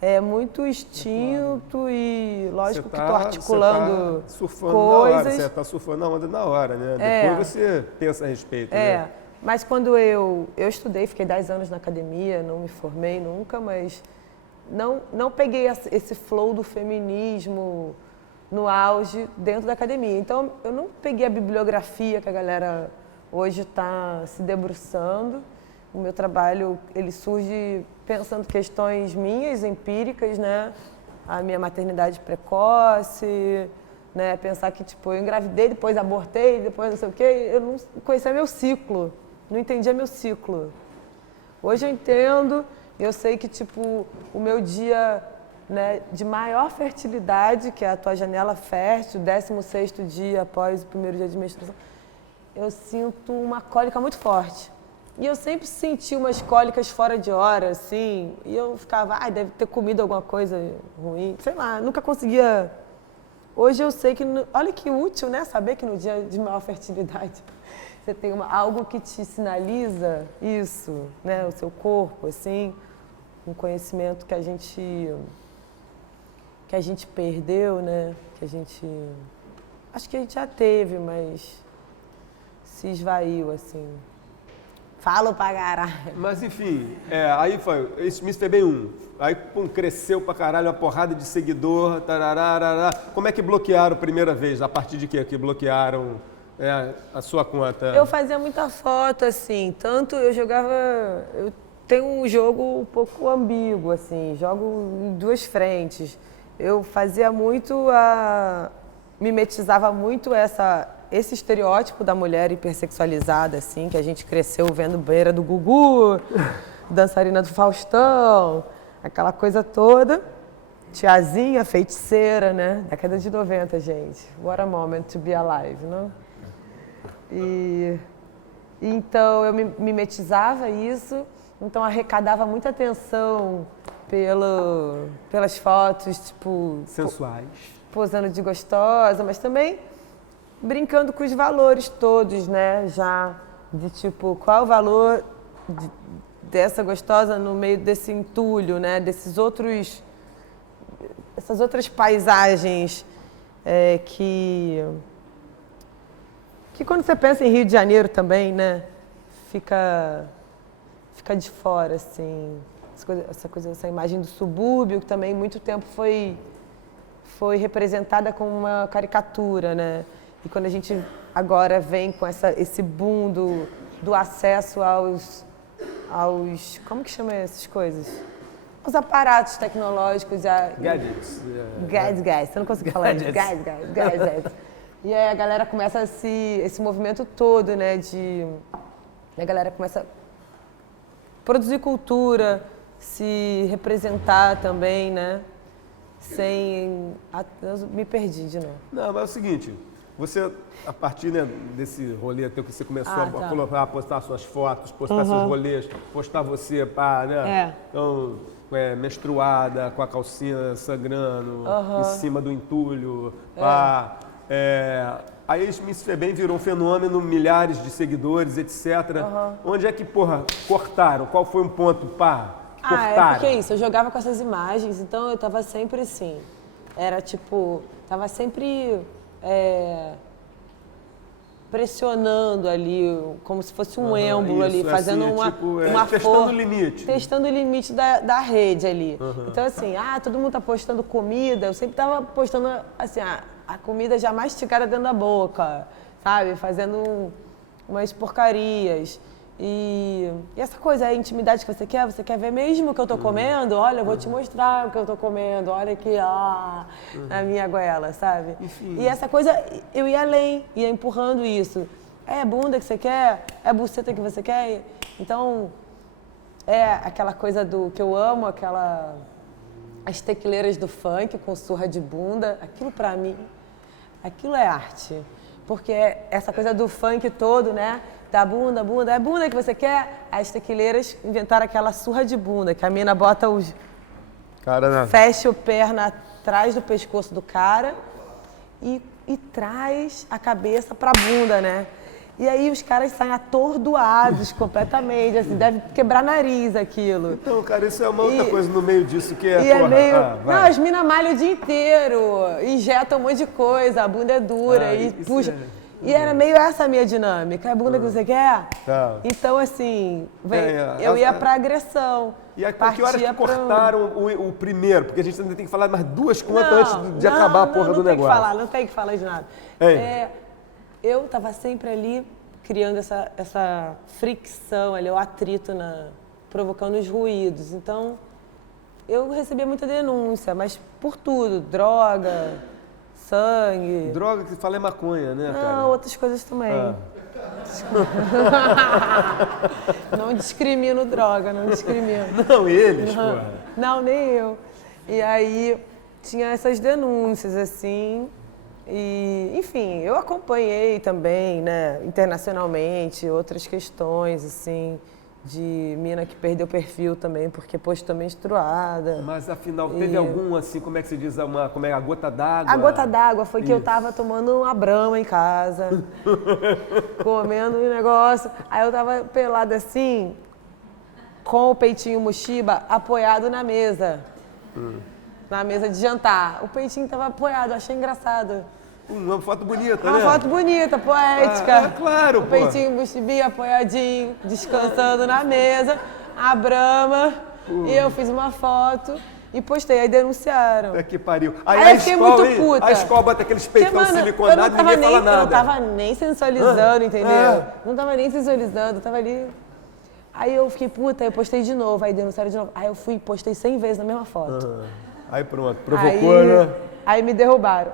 é muito instinto e lógico que estou articulando você tá surfando coisas. Na hora, você está surfando na onda na hora, né? Depois você pensa a respeito, né? Mas quando eu estudei, fiquei 10 anos na academia, não me formei nunca, mas não peguei esse flow do feminismo no auge dentro da academia. Então, eu não peguei a bibliografia que a galera hoje está se debruçando. O meu trabalho, ele surge pensando questões minhas, empíricas, né? A minha maternidade precoce, né? Pensar que, tipo, eu engravidei, depois abortei, depois não sei o quê. Eu não conhecia meu ciclo, não entendia meu ciclo. Hoje eu entendo, eu sei que, tipo, o meu dia, né, de maior fertilidade, que é a tua janela fértil, 16º dia após o primeiro dia de menstruação, eu sinto uma cólica muito forte. E eu sempre senti umas cólicas fora de hora, assim, e eu ficava, deve ter comido alguma coisa ruim, sei lá, nunca conseguia. Hoje eu sei que, olha que útil, né, saber que no dia de maior fertilidade você tem algo que te sinaliza isso, né, o seu corpo, assim, um conhecimento que a gente perdeu, né, acho que a gente já teve, mas se esvaiu, assim. Falo pra caralho. Mas enfim, aí foi, esse Mr. Bem 1, aí pum, cresceu pra caralho, uma porrada de seguidor, tarará. Como é que bloquearam a primeira vez? A partir de quê que bloquearam a sua conta? Eu fazia muita foto, assim, tanto eu tenho um jogo um pouco ambíguo, assim, jogo em duas frentes. Eu fazia muito mimetizava muito esse estereótipo da mulher hipersexualizada, assim, que a gente cresceu vendo beira do Gugu, dançarina do Faustão, aquela coisa toda. Tiazinha, feiticeira, né? Década de 90, gente. What a moment to be alive, não? E então eu mimetizava isso, então arrecadava muita atenção pelas fotos, tipo... sensuais. Posando de gostosa, mas também brincando com os valores todos, né? Já de tipo, qual o valor dessa gostosa no meio desse entulho, né? Essas outras paisagens que quando você pensa em Rio de Janeiro também, né? Fica de fora, assim. Essa imagem do subúrbio, que também muito tempo foi representada como uma caricatura, né? E quando a gente agora vem com esse boom do acesso aos... Como que chama essas coisas? Os aparatos tecnológicos. Gadgets. Gadgets, eu não consigo falar isso. Gadgets. E aí a galera começa esse movimento todo, né? A galera começa a produzir cultura, se representar também, né? Eu me perdi de novo. Não, mas é o seguinte, você, a partir, né, desse rolê até que você começou a postar suas fotos, postar seus rolês, postar você, né? Então, menstruada, com a calcinha sangrando, em cima do entulho, aí esse Mr. Bem virou um fenômeno, milhares de seguidores, etc. Onde é que, cortaram? Qual foi um ponto, cortaram? Porque é isso, eu jogava com essas imagens, então eu tava sempre assim, tava sempre pressionando ali, como se fosse um êmbolo ali, fazendo uma testando o limite. Testando o limite da rede ali. Então assim, todo mundo tá postando comida, eu sempre tava postando assim, a comida já mastigada dentro da boca, sabe? Fazendo umas porcarias. E essa coisa, a intimidade que você quer ver mesmo o que eu tô comendo? Olha, eu vou te mostrar o que eu tô comendo, olha aqui, na minha goela, sabe? Enfim. E essa coisa, eu ia além, ia empurrando isso. É bunda que você quer? É buceta que você quer? Então, aquela coisa que eu amo, as tequileiras do funk com surra de bunda, aquilo pra mim, aquilo é arte. Porque essa coisa do funk todo, né? Da bunda, é bunda que você quer? As tequileiras inventaram aquela surra de bunda, que a mina bota fecha o perna atrás do pescoço do cara e traz a cabeça pra bunda, né? E aí os caras saem atordoados completamente, assim, deve quebrar nariz aquilo. Então, cara, isso é uma outra coisa no meio disso que Não, as minas malham o dia inteiro, injetam um monte de coisa, a bunda é dura e puxa. E era meio essa a minha dinâmica. A bunda que você quer? Tá. Então, assim, eu ia pra agressão. E aí, por que horas que cortaram o primeiro? Porque a gente ainda tem que falar mais 2 contas antes de acabar a porra do negócio. Não tem que falar de nada. Eu tava sempre ali criando essa fricção, ali, o atrito, provocando os ruídos. Então, eu recebia muita denúncia, mas por tudo. Droga, sangue. Droga que fala é maconha, né, cara? Não, outras coisas também. Não discrimino droga, não discrimino. Não, eles, porra. Não, nem eu. E aí, tinha essas denúncias, assim, e, enfim, eu acompanhei também, né, internacionalmente, outras questões, assim, de mina que perdeu perfil também, porque postou menstruada. Mas, afinal, teve algum, assim, como é que se diz, a gota d'água? A gota d'água foi que eu tava tomando uma Brahma em casa, comendo um negócio, aí eu tava pelada assim, com o peitinho Mushiba apoiado na mesa. Na mesa de jantar. O peitinho tava apoiado, achei engraçado. Uma foto bonita, né? Uma foto bonita, poética. É claro, o peitinho Mushibinha apoiadinho, descansando na mesa, a Brahma. E eu fiz uma foto e postei, aí denunciaram. É que pariu. Aí eu fiquei muito puta. A escola bota aqueles peitão siliconados e ninguém fala nada. Eu não tava nem sensualizando, entendeu? Não tava nem sensualizando, eu tava ali... Aí eu fiquei puta, aí eu postei de novo, aí denunciaram de novo. Aí eu fui e postei 100 vezes na mesma foto. Aí pronto, provocou, né? Aí me derrubaram.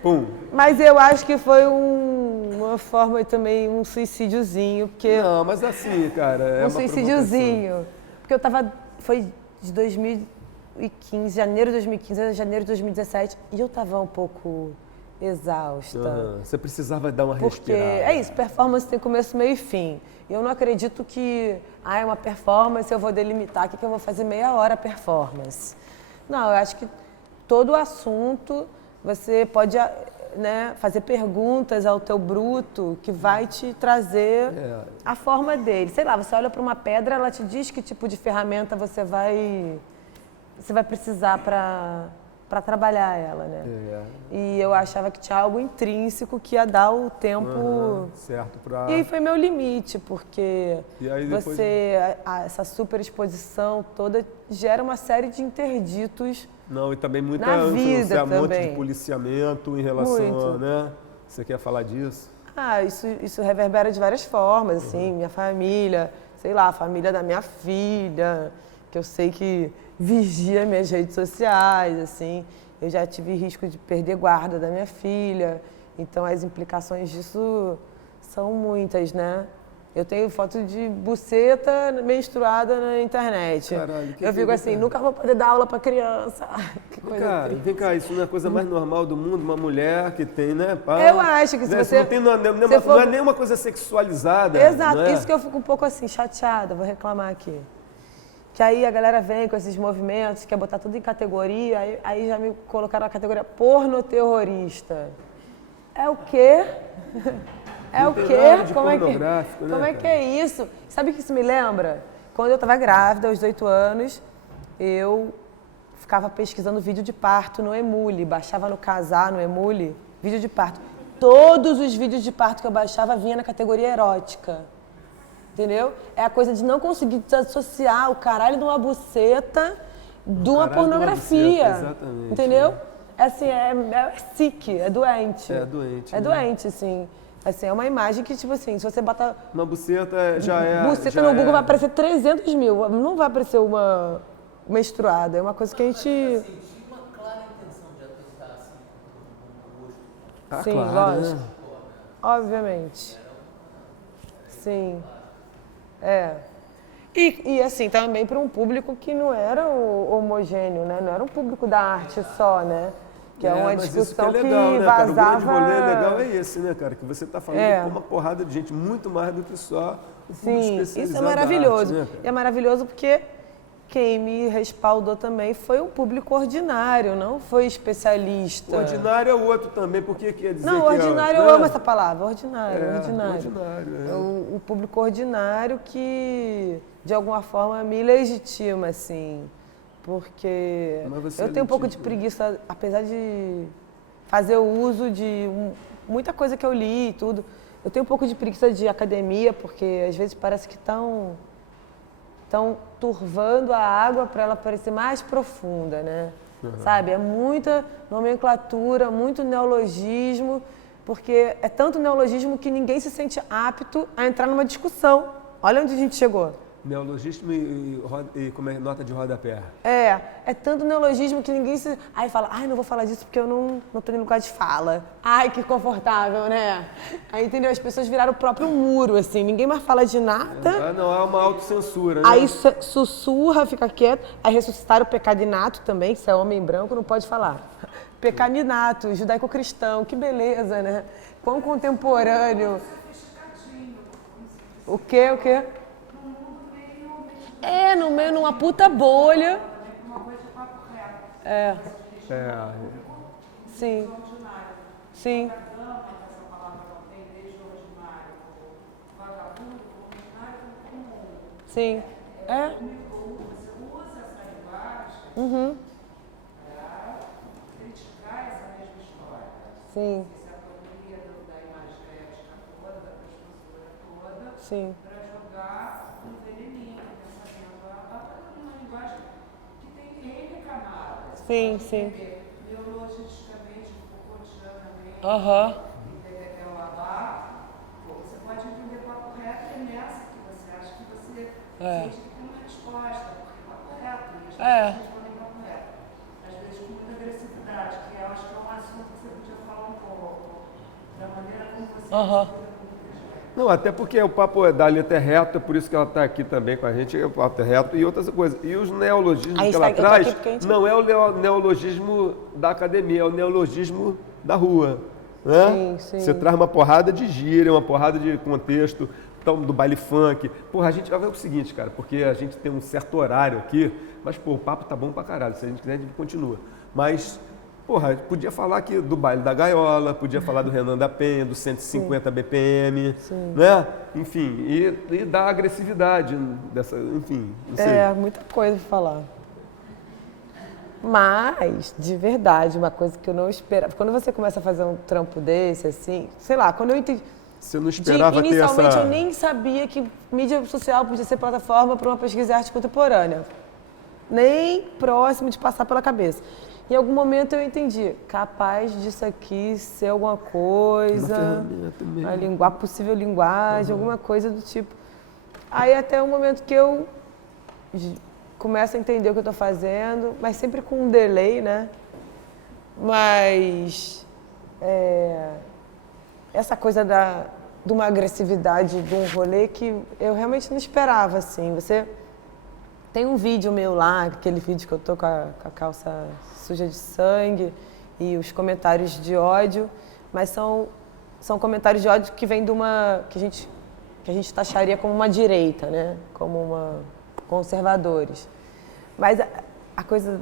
Pum. Mas eu acho que foi uma forma também, um suicídiozinho, porque... Não, mas assim, cara, é um suicídiozinho. Porque eu tava... Foi de 2015, janeiro de 2015 a janeiro de 2017, e eu tava um pouco exausta. Você precisava dar uma porque respirada. É isso, performance tem começo, meio e fim. E eu não acredito que, é uma performance, eu vou delimitar aqui que eu vou fazer meia hora performance. Não, eu acho que todo assunto você pode, né, fazer perguntas ao teu bruto que vai te trazer a forma dele. Sei lá, você olha para uma pedra, ela te diz que tipo de ferramenta você vai precisar para trabalhar ela, né? E eu achava que tinha algo intrínseco que ia dar o tempo certo E aí foi meu limite, porque depois... essa superexposição toda gera uma série de interditos. Não, e também muita na vida um monte também. de policiamento em relação né? Você quer falar disso? Isso reverbera de várias formas, assim, minha família, sei lá, a família da minha filha, que eu sei que vigia minhas redes sociais, assim. Eu já tive risco de perder guarda da minha filha, então as implicações disso são muitas, né? Eu tenho foto de buceta menstruada na internet. Caralho, eu fico assim, nunca vou poder dar aula pra criança. Que coisa cara, vem cá, isso não é a coisa mais normal do mundo, uma mulher que tem, né? Eu acho que se você... Não é nenhuma coisa sexualizada. Exato, né? Isso que eu fico um pouco assim, chateada, vou reclamar aqui. Que aí a galera vem com esses movimentos, quer botar tudo em categoria, aí já me colocaram na categoria porno-terrorista. É o quê? É o quê? Como é que é isso? Sabe o que isso me lembra? Quando eu estava grávida, aos 18 anos, eu ficava pesquisando vídeo de parto no Emule, baixava no Casar, no Emule, vídeo de parto. Todos os vídeos de parto que eu baixava vinha na categoria erótica. Entendeu? É a coisa de não conseguir desassociar o caralho de uma buceta de uma pornografia. Exatamente. Entendeu? É assim, é sick, é doente. É doente. É doente, sim. Assim, é uma imagem que, tipo assim, se você bota... Uma buceta já é... Buceta no Google vai aparecer 300 mil. Não vai aparecer uma menstruada. É uma coisa que a gente... Assim, tinha uma clara intenção de atentar, assim, no rosto. Sim, claro, lógico. né? Obviamente. Sim. E assim, também para um público que não era homogêneo, né? Não era um público da arte só, né? Que é uma discussão que, legal, né, vazava... Cara? O grande rolê legal é esse, né, cara? Que você está falando com uma porrada de gente, muito mais do que só o público especializado. Isso é maravilhoso. Da arte, né, e é maravilhoso porque quem me respaldou também foi um público ordinário, não foi especialista. Ordinário é o outro também, porque quer dizer não, que ordinário, eu amo essa palavra, ordinário. Ordinário. O público ordinário que, de alguma forma, me legitima, assim. Porque eu tenho um pouco de preguiça, apesar de fazer o uso de muita coisa que eu li e tudo. Eu tenho um pouco de preguiça de academia, porque às vezes parece que estão turvando a água para ela parecer mais profunda, né? Sabe? É muita nomenclatura, muito neologismo, porque é tanto neologismo que ninguém se sente apto a entrar numa discussão. Olha onde a gente chegou. Neologismo e como é, nota de rodapé. É tanto neologismo que ninguém se... Aí fala, não vou falar disso porque eu não tô em lugar de fala. Ai, que confortável, né? Aí, entendeu? As pessoas viraram o próprio muro, assim. Ninguém mais fala de nada. Não, é uma autocensura, né? Aí sussurra, fica quieto. Aí ressuscitaram o pecado inato também, que se é homem branco não pode falar. Pecado inato, judaico-cristão, que beleza, né? Quão contemporâneo. O quê? No meio, numa puta bolha. Sim. Sim. Sim. Uhum. Sim. Sim. Sim, sim. Biologicamente, cotidianamente, você pode entender papo reto é nessa que você acha que você sente que tem uma resposta, porque papo reto, e as pessoas respondem papo reto. Às vezes com muita agressividade, que eu acho que é um assunto que você podia falar um pouco, da maneira como você Não, até porque o papo da Aleta é reto, é por isso que ela está aqui também com a gente, o papo é reto e outras coisas. E os neologismos que ela traz não é o neologismo da academia, é o neologismo da rua. Né? Sim. Você traz uma porrada de gíria, uma porrada de contexto, do baile funk. Porra, a gente vai ver o seguinte, cara, porque a gente tem um certo horário aqui, mas pô, o papo tá bom pra caralho, se a gente quiser a gente continua. Mas... Porra, podia falar aqui do baile da gaiola, podia falar do Renan da Penha, do 150 BPM, né? Enfim, e da agressividade dessa, enfim, não sei. Muita coisa pra falar. Mas, de verdade, uma coisa que eu não esperava. Quando você começa a fazer um trampo desse, assim, sei lá, quando eu entendi. Você não esperava ter essa... Inicialmente eu nem sabia que mídia social podia ser plataforma para uma pesquisa de arte contemporânea. Nem próximo de passar pela cabeça. Em algum momento eu entendi, capaz disso aqui ser alguma coisa, uma possível linguagem, alguma coisa do tipo. Aí até o momento que eu começo a entender o que eu estou fazendo, mas sempre com um delay, né? Mas essa coisa de uma agressividade, de um rolê que eu realmente não esperava, assim. Tem um vídeo meu lá, aquele vídeo que eu tô com a calça suja de sangue e os comentários de ódio, mas são comentários de ódio que vêm de uma... que a gente taxaria como uma direita, né? Como uma... conservadores. Mas a coisa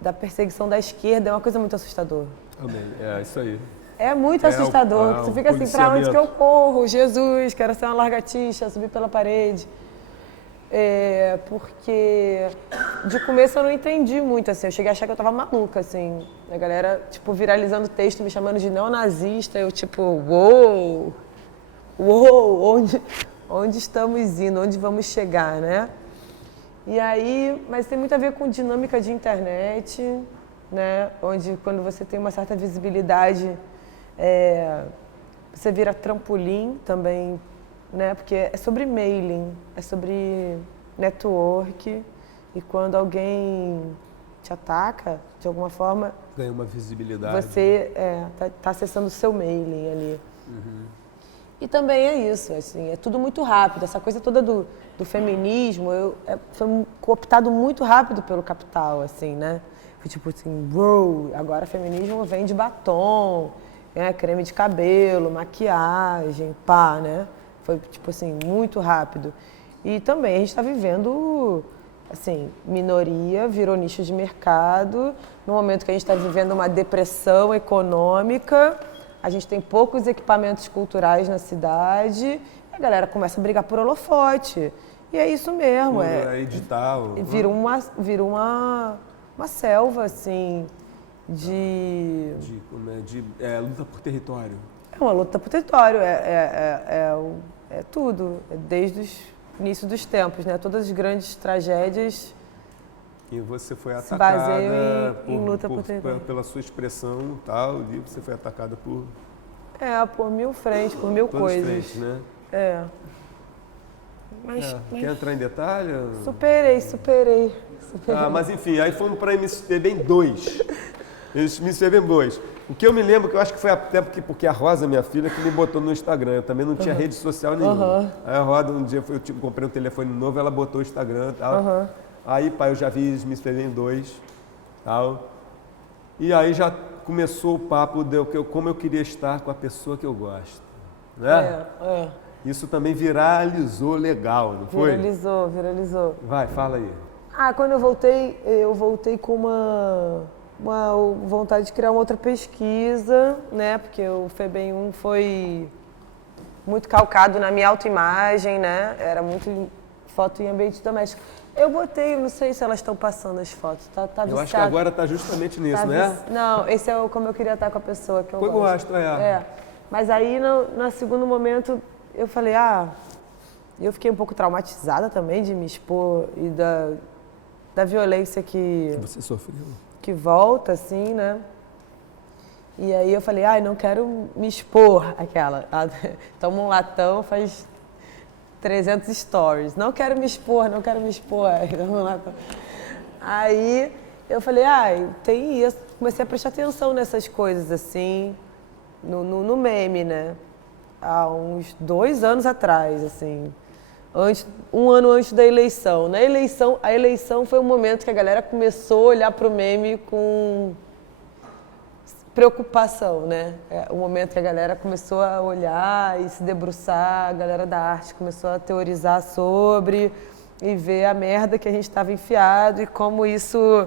da perseguição da esquerda é uma coisa muito assustadora. Amém. É isso aí. É muito assustador. Você fica assim, pra onde que eu corro? Jesus, quero ser uma largatixa, subir pela parede. Porque de começo eu não entendi muito, assim, eu cheguei a achar que eu tava maluca, assim, a galera, tipo, viralizando texto, me chamando de neonazista, eu tipo, uou, onde estamos indo, onde vamos chegar, né? E aí, mas tem muito a ver com dinâmica de internet, né, onde quando você tem uma certa visibilidade, você vira trampolim também, né? Porque é sobre mailing, é sobre network, e quando alguém te ataca, de alguma forma... Ganha uma visibilidade. Você tá acessando o seu mailing ali. E também é isso, assim, é tudo muito rápido. Essa coisa toda do feminismo foi cooptado muito rápido pelo capital, assim, né? Foi tipo assim, uou, agora feminismo vem de batom, creme de cabelo, maquiagem, pá, né? Foi, tipo assim, muito rápido. E também a gente está vivendo, assim, minoria virou nicho de mercado. No momento que a gente está vivendo uma depressão econômica, a gente tem poucos equipamentos culturais na cidade, e a galera começa a brigar por holofote. E é isso mesmo. É edital. Vira uma selva, assim. luta por território. É uma luta por território, é tudo, desde o início dos tempos, né? Todas as grandes tragédias. E você foi se baseiam atacada em luta por território. Pela sua expressão e tal, e você foi atacada por... por mil frentes, por mil coisas. Frentes, né? Mas quer entrar em detalhe? Superei. Mas enfim, aí fomos para MSPB 2. MSPB 2. O que eu me lembro, que eu acho que foi até porque a Rosa, minha filha, que me botou no Instagram. Eu também não tinha rede social nenhuma. Aí a Rosa, um dia eu comprei um telefone novo, ela botou o Instagram e tal. Aí, pai, eu já vi MSPB 2 tal. E aí já começou o papo de como eu queria estar com a pessoa que eu gosto. Né? Isso também viralizou legal, não foi? Viralizou. Vai, fala aí. Quando eu voltei com uma vontade de criar uma outra pesquisa, né? Porque o FEBEM 1 foi muito calcado na minha autoimagem, né? Era muito foto em ambiente doméstico. Eu botei, não sei se elas estão passando as fotos, tá eu acho que agora está justamente nisso, né? Não, esse é como eu queria estar com a pessoa que eu gosto. É. Mas aí, no segundo momento, eu falei, eu fiquei um pouco traumatizada também de me expor e da violência que você sofreu, que volta, assim, né? E aí eu falei, não quero me expor, aquela. Toma um latão, faz 300 stories. Não quero me expor. Aí eu falei, tem isso. Comecei a prestar atenção nessas coisas, assim, no meme, né? Há uns 2 anos atrás, assim. Um ano antes da eleição. A eleição foi o momento que a galera começou a olhar para o meme com preocupação, né? O momento que a galera começou a olhar e se debruçar, a galera da arte começou a teorizar sobre e ver a merda que a gente estava enfiado e como isso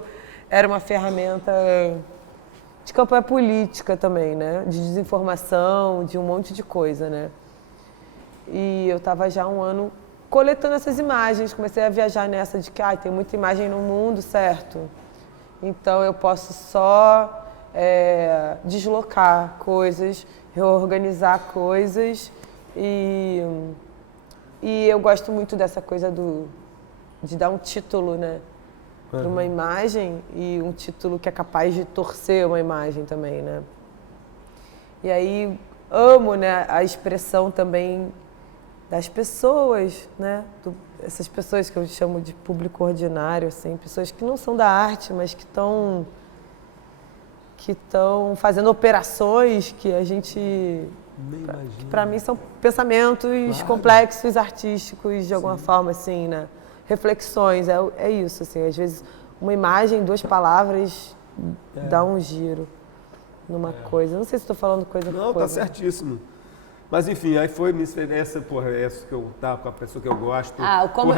era uma ferramenta de campanha política também, né? De desinformação, de um monte de coisa, né? E eu estava já há um ano coletando essas imagens, comecei a viajar nessa de que tem muita imagem no mundo, certo? Então eu posso só deslocar coisas, reorganizar coisas e eu gosto muito dessa coisa de dar um título, né, para uma imagem e um título que é capaz de torcer uma imagem também, né? E aí amo, né, a expressão também das pessoas, né? Essas pessoas que eu chamo de público ordinário, assim, pessoas que não são da arte, mas que estão fazendo operações que a gente, para mim, são pensamentos complexos, artísticos, de alguma forma, assim, né? Reflexões, é isso, assim, às vezes uma imagem, 2 palavras dá um giro numa coisa. Não sei se estou falando coisa por coisa. Não, tá certíssimo. Mas enfim, aí foi essa que eu tava com a pessoa que eu gosto.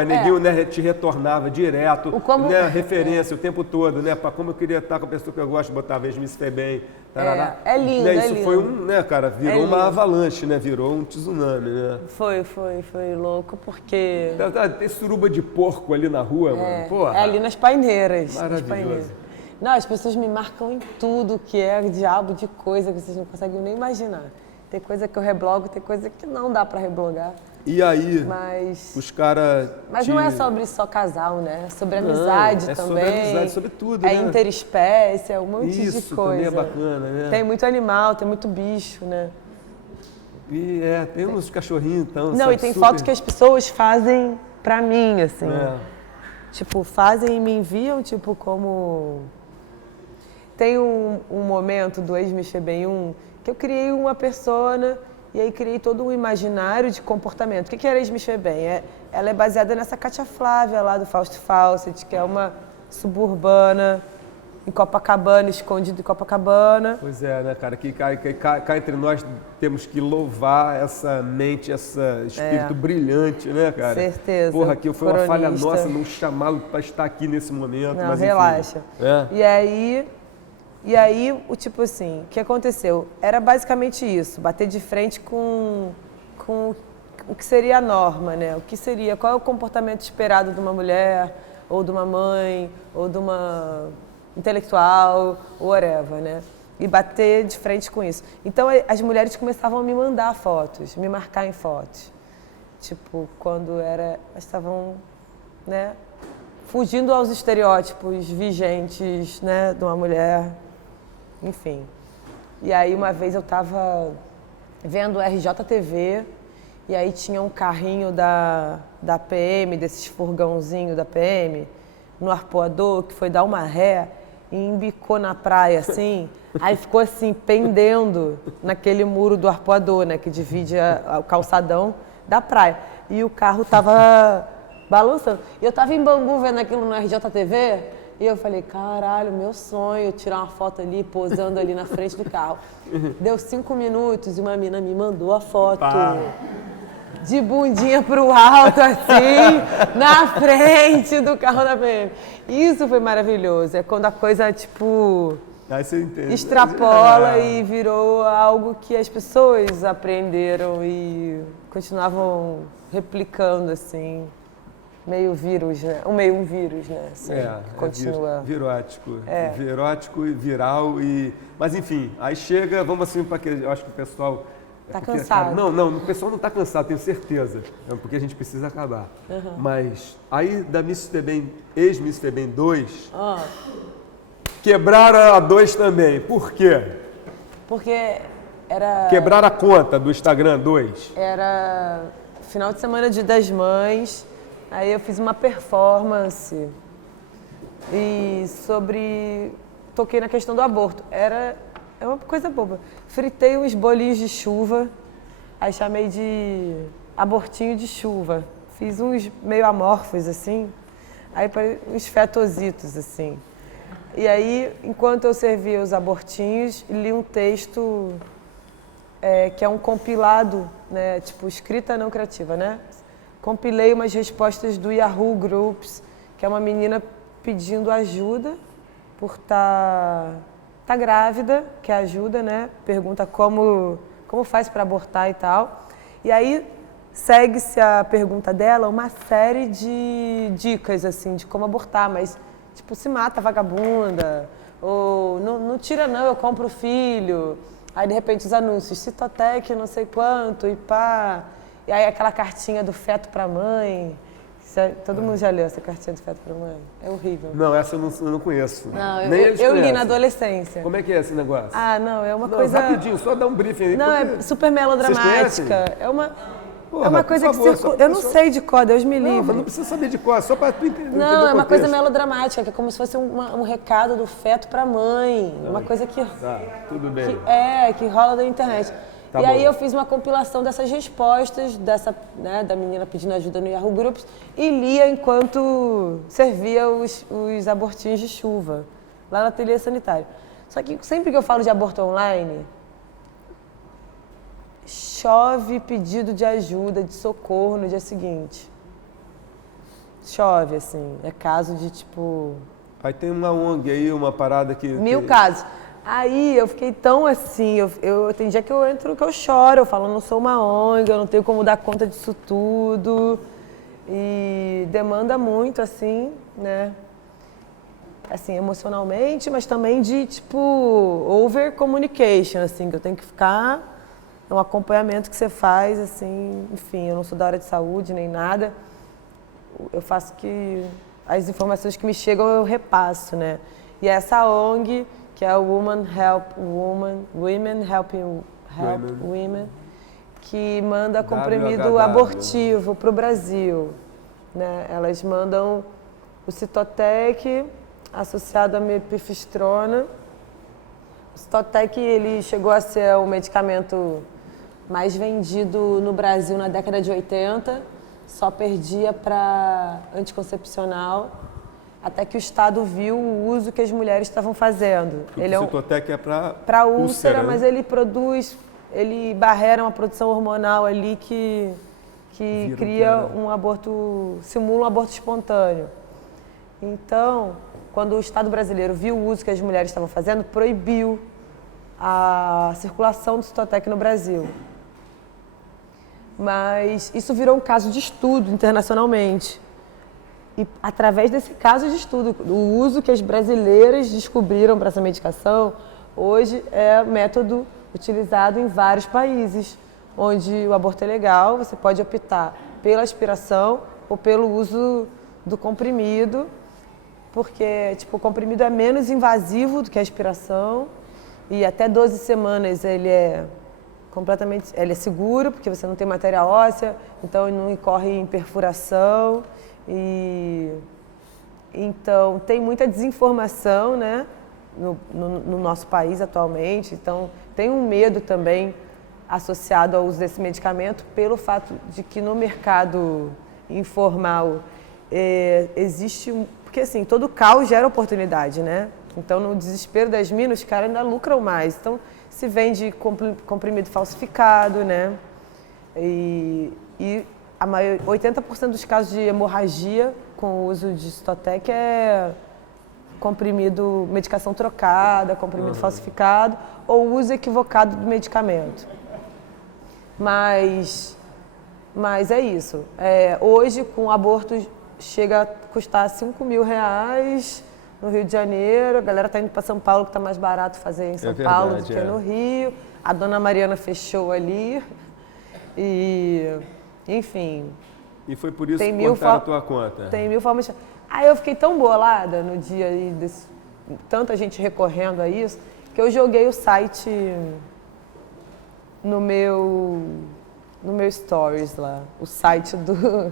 Neguinho, né, te retornava direto, né, referência o tempo todo, né, para como eu queria estar com a pessoa que eu gosto, botava Miss Febem, tarará. É lindo, né, isso foi né, cara, virou uma avalanche, né, virou um tsunami, né. Foi louco, porque... Tem suruba de porco ali na rua, mano, porra. É ali nas paineiras. Maravilhoso. Não, as pessoas me marcam em tudo que é diabo de coisa que vocês não conseguem nem imaginar. Tem coisa que eu reblogo, tem coisa que não dá pra reblogar. E aí, os caras... Mas não é sobre só casal, né? É sobre amizade também. Sobre amizade, sobre tudo, né? É interespécie, é um monte de coisa. Isso também é bacana, né? Tem muito animal, tem muito bicho, né? E tem uns cachorrinhos, então... Não, e tem fotos que as pessoas fazem pra mim, assim. Tipo, fazem e me enviam, tipo, como... Tem um momento do Ex-Miss Febem 1 que eu criei uma persona e aí criei todo um imaginário de comportamento. O que era Ex-Miss Febem? Ela é baseada nessa Cátia Flávia lá do Fausto Fawcett, que é uma suburbana em Copacabana, escondida em Copacabana. Pois é, né, cara? Que cá entre nós temos que louvar essa mente, esse espírito brilhante, né, cara? Certeza. Porra, que foi uma falha nossa não chamá-lo para estar aqui nesse momento. Não, mas, relaxa. E aí, o tipo assim, o que aconteceu? Era basicamente isso, bater de frente com o que seria a norma, né? O que seria, qual é o comportamento esperado de uma mulher, ou de uma mãe, ou de uma intelectual, whatever, né? E bater de frente com isso. Então, as mulheres começavam a me mandar fotos, me marcar em fotos. Tipo, quando elas estavam, né, fugindo aos estereótipos vigentes, né, de uma mulher, enfim. E aí, uma vez eu estava vendo o RJTV, e aí tinha um carrinho da PM, desses furgãozinhos da PM, no arpoador, que foi dar uma ré e embicou na praia, assim. Aí ficou assim, pendendo naquele muro do arpoador, né, que divide o calçadão da praia. E o carro tava balançando. E eu tava em Bangu vendo aquilo no RJTV, e eu falei, caralho, meu sonho, tirar uma foto ali, posando ali na frente do carro. Deu 5 minutos e uma mina me mandou a foto. De bundinha pro alto, assim, na frente do carro da PM. Isso foi maravilhoso. É quando a coisa, tipo, aí você entende. Extrapola e virou algo que as pessoas aprenderam e continuavam replicando, assim. Meio vírus, né? Meio um vírus, né? Assim, continua. Virótico. Virótico e viral. Mas, enfim, aí chega, vamos assim, para que eu acho que o pessoal... Tá cansado. Cara, não, o pessoal não está cansado, tenho certeza. É porque a gente precisa acabar. Mas aí da Miss Febem, ex-Miss Febem 2, quebraram a 2 também. Por quê? Porque era... Quebraram a conta do Instagram 2. Era final de semana de das mães, aí eu fiz uma performance e toquei na questão do aborto. É uma coisa boba. Fritei uns bolinhos de chuva, aí chamei de abortinho de chuva. Fiz uns meio amorfos, assim, aí uns fetositos, assim. E aí, enquanto eu servia os abortinhos, li um texto que é um compilado, né, tipo escrita não criativa, né? Compilei umas respostas do Yahoo Groups, que é uma menina pedindo ajuda por tá grávida, que ajuda, né? Pergunta como faz para abortar e tal. E aí segue-se a pergunta dela uma série de dicas, assim, de como abortar, mas tipo, se mata vagabunda, ou não tira não, eu compro filho. Aí de repente os anúncios, Citotec não sei quanto, e pá. E aí aquela cartinha do feto pra mãe. Todo mundo já leu essa cartinha do feto pra mãe? É horrível. Não, essa eu não conheço. Não, eu li na adolescência. Como é que é esse negócio? Ah, não, é uma coisa... Rapidinho, só dá um briefing aí. Não, é super melodramática. É uma coisa por favor, que circula... Eu não sei de cor, Deus me livre. Não precisa saber de cor, só para tu entender. Não, é uma coisa melodramática, que é como se fosse um recado do feto pra mãe. Uma coisa que... Tá, tudo bem. Que rola na internet. Tá e bom. aí eu fiz uma compilação dessas respostas, da menina pedindo ajuda no Yahoo Groups, e lia enquanto servia os abortinhos de chuva, lá na ateliê sanitário. Só que sempre que eu falo de aborto online, chove pedido de ajuda, de socorro no dia seguinte. Chove, assim, é caso de tipo... Aí tem uma ONG aí, uma parada que... 1000 casos. Aí eu fiquei tão assim, tem dia que eu entro que eu choro, eu falo, não sou uma ONG, eu não tenho como dar conta disso tudo. E demanda muito, assim, né? Assim, emocionalmente, mas também de, tipo, over communication, assim, que eu tenho que ficar, é um acompanhamento que você faz, assim, enfim, eu não sou da área de saúde nem nada. Eu faço que as informações que me chegam eu repasso, né? E essa ONG, que é o Women Helping Women, que manda comprimido abortivo para o Brasil. Né? Elas mandam o Citotec associado à mepifistrona. O Citotec ele chegou a ser o medicamento mais vendido no Brasil na década de 80, só perdia para anticoncepcional. Até que o Estado viu o uso que as mulheres estavam fazendo. O Citotec é para úlcera, mas ele barrera uma produção hormonal ali que cria um aborto, simula um aborto espontâneo. Então, quando o Estado brasileiro viu o uso que as mulheres estavam fazendo, proibiu a circulação do Citotec no Brasil. Mas isso virou um caso de estudo internacionalmente. E através desse caso de estudo, o uso que as brasileiras descobriram para essa medicação, hoje é método utilizado em vários países, onde o aborto é legal, você pode optar pela aspiração ou pelo uso do comprimido, porque tipo, o comprimido é menos invasivo do que a aspiração e até 12 semanas ele é seguro, porque você não tem matéria óssea, então não incorre em perfuração. Então tem muita desinformação, né, no nosso país atualmente, então tem um medo também associado ao uso desse medicamento pelo fato de que no mercado informal existe porque assim, todo caos gera oportunidade, né? Então no desespero das minas, os caras ainda lucram mais. Então se vende comprimido falsificado, né? E 80% dos casos de hemorragia com o uso de Citotec é comprimido, medicação trocada, comprimido falsificado ou uso equivocado do medicamento. Mas é isso. Hoje, com aborto, chega a custar R$5.000 no Rio de Janeiro. A galera está indo para São Paulo, que está mais barato fazer em São Paulo do que no Rio. A dona Mariana fechou ali. E, enfim. E foi por isso que cortaram a tua conta? Tem 1000 formas. Aí eu fiquei tão bolada no dia aí, tanta gente recorrendo a isso, que eu joguei o site no meu stories lá. O site do...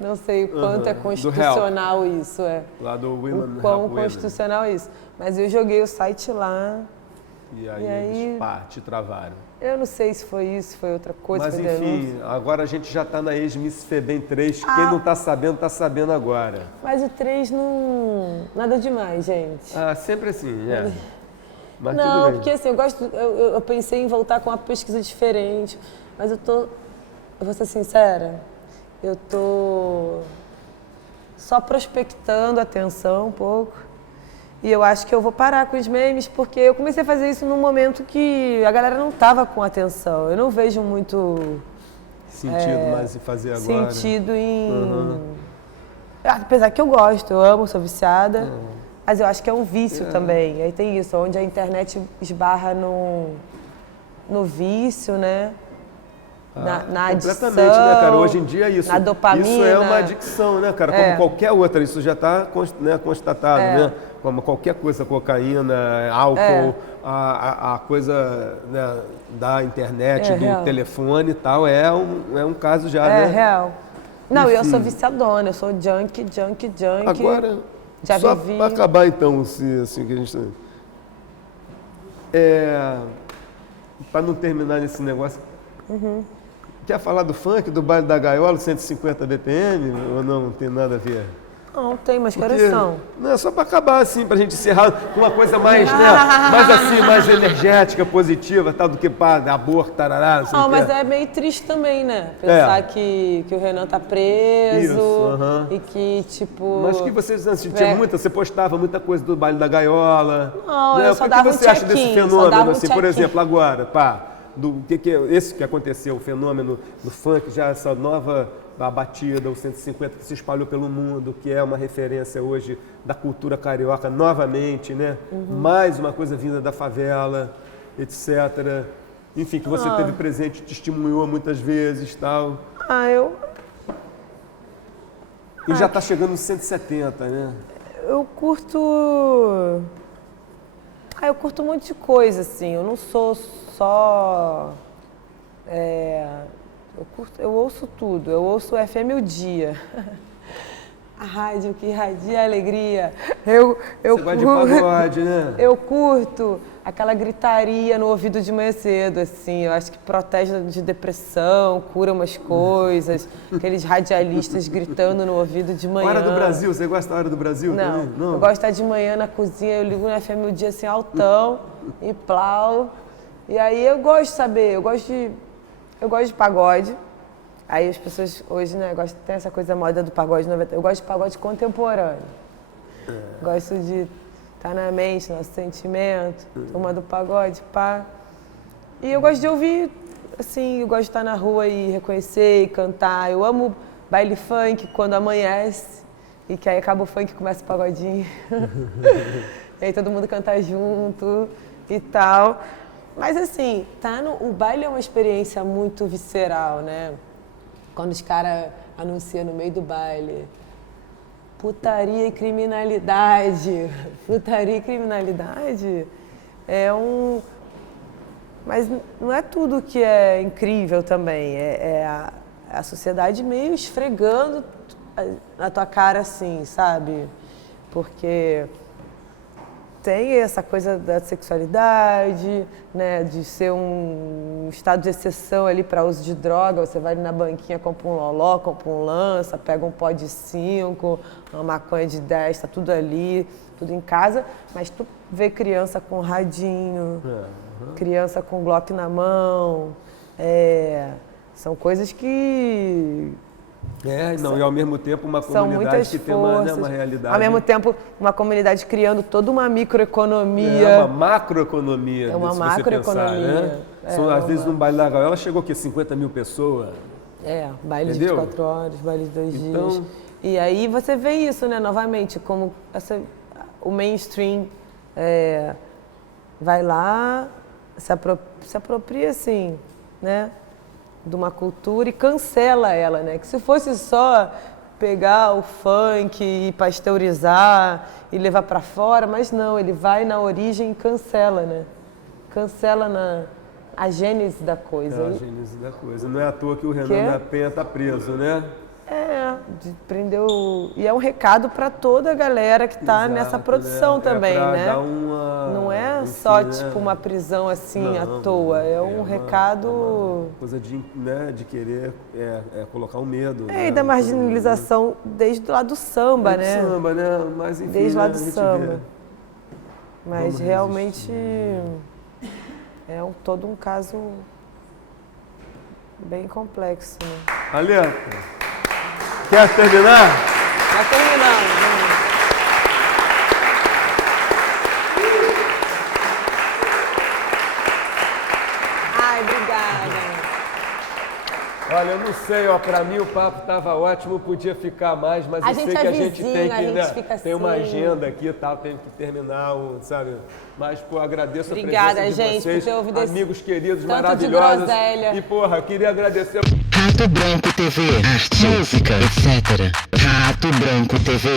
Não sei o quanto é constitucional isso. Lá do Women o quão constitucional é isso. Mas eu joguei o site lá. E aí eles, te travaram. Eu não sei se foi isso, foi outra coisa. Mas enfim, agora a gente já está na ex-Miss Febem 3. Quem não está sabendo agora. Mas o 3 não... Nada demais, gente. Sempre assim, Mas não, tudo bem. porque assim, eu pensei em voltar com uma pesquisa diferente. Mas eu vou ser sincera, eu tô só prospectando atenção um pouco. E eu acho que eu vou parar com os memes, porque eu comecei a fazer isso num momento que a galera não estava com atenção. Eu não vejo muito... Sentido mais em fazer agora. Sentido em... Apesar que eu gosto, eu amo, sou viciada. Mas eu acho que é um vício também. Aí tem isso, onde a internet esbarra no vício, né? Na adicção, completamente, né, cara? Hoje em dia isso. Na dopamina. Isso é uma adicção, né, cara? Como qualquer outra, isso já está constatado, né? Como qualquer coisa, cocaína, álcool, a coisa, né, da internet, do real. Telefone e tal, é um caso já, né? É real. Não, eu sou viciadona, eu sou junkie. Agora, já só vivi... para acabar então, assim que a gente... Para não terminar nesse negócio... Quer falar do funk, do baile da gaiola, 150 BPM, ou não tem nada a ver? Não, tem, mas que horas são? Não, só para acabar assim, para a gente encerrar com uma coisa mais, mais energética, positiva, tal, do que para aborto, tarará, não, mas é meio triste também, né? Pensar que o Renan tá preso e que, tipo... Mas que você sentia você postava muita coisa do baile da gaiola. Não, né? eu só dava um check-in. O que você acha desse fenômeno, assim, por exemplo, agora, do que esse que aconteceu, o fenômeno do funk, já essa nova batida, o 150 que se espalhou pelo mundo, que é uma referência hoje da cultura carioca novamente, né? Mais uma coisa vinda da favela, etc. Enfim, que você teve presente, testemunhou muitas vezes, tal. E já está chegando nos 170, né? Eu curto um monte de coisa, assim. Eu não sou só... Eu ouço tudo. Eu ouço o FM o dia. A rádio que irradia a alegria. Você gosta de pagode, né? Eu curto aquela gritaria no ouvido de manhã cedo, assim. Eu acho que protege de depressão, cura umas coisas. Aqueles radialistas gritando no ouvido de manhã. Hora do Brasil, você gosta da Hora do Brasil também? Não. Eu gosto de estar de manhã na cozinha, eu ligo no FM o dia assim, altão, e plau. E aí eu gosto de saber, eu gosto de pagode. Aí as pessoas hoje, né, tem essa coisa moda do pagode 90. Eu gosto de pagode contemporâneo. Gosto de estar na mente, nosso sentimento, turma do pagode, pá. E eu gosto de ouvir, assim, eu gosto de estar na rua e reconhecer e cantar. Eu amo baile funk quando amanhece. e que aí acaba o funk e começa o pagodinho. E aí todo mundo canta junto e tal. Mas assim, o baile é uma experiência muito visceral, né? Quando os caras anunciam no meio do baile, putaria e criminalidade. Putaria e criminalidade Mas não é tudo que é incrível também. É a sociedade meio esfregando na tua cara assim, sabe? Porque tem essa coisa da sexualidade, né, de ser um estado de exceção ali para uso de droga. Você vai ali na banquinha, compra um loló, compra um lança, pega um pó de 5, uma maconha de 10, tá tudo ali, tudo em casa, mas tu vê criança com radinho, criança com Glock na mão, são coisas que... e ao mesmo tempo uma comunidade que tem uma realidade. Ao mesmo tempo, uma comunidade criando toda uma microeconomia. Uma macroeconomia. É uma macroeconomia. Pensar, né? Às vezes num baile da gaiola chegou aqui 50 mil pessoas. Baile de 24 horas, baile de 2 dias. E aí você vê isso, né, novamente, como o mainstream vai lá, se apropria assim, né? De uma cultura e cancela ela, né? Que se fosse só pegar o funk e pasteurizar e levar para fora, mas não, ele vai na origem e cancela, né? Cancela a gênese da coisa. A gênese da coisa. Não é à toa que o Renan da Penha está preso, né? Prendeu. E é um recado para toda a galera que está nessa produção também, né? Não é só tipo uma prisão assim à toa, é um recado. Uma coisa de querer colocar o medo. E da marginalização desde o lado do samba, né? Do samba, né? Mas enfim, desde o lado do samba. Mas realmente todo um caso bem complexo, né? Alê, quer terminar? Tá terminando. Ai, obrigada. Olha, eu não sei, pra mim o papo tava ótimo, podia ficar mais, mas eu sei que a gente tem que tem uma agenda aqui e tal, tem que terminar, sabe? Mas, agradeço a presença de vocês, por ter ouvido amigos queridos, maravilhosos. E, queria agradecer... Rato Branco TV, arte, música, etc. Rato Branco TV.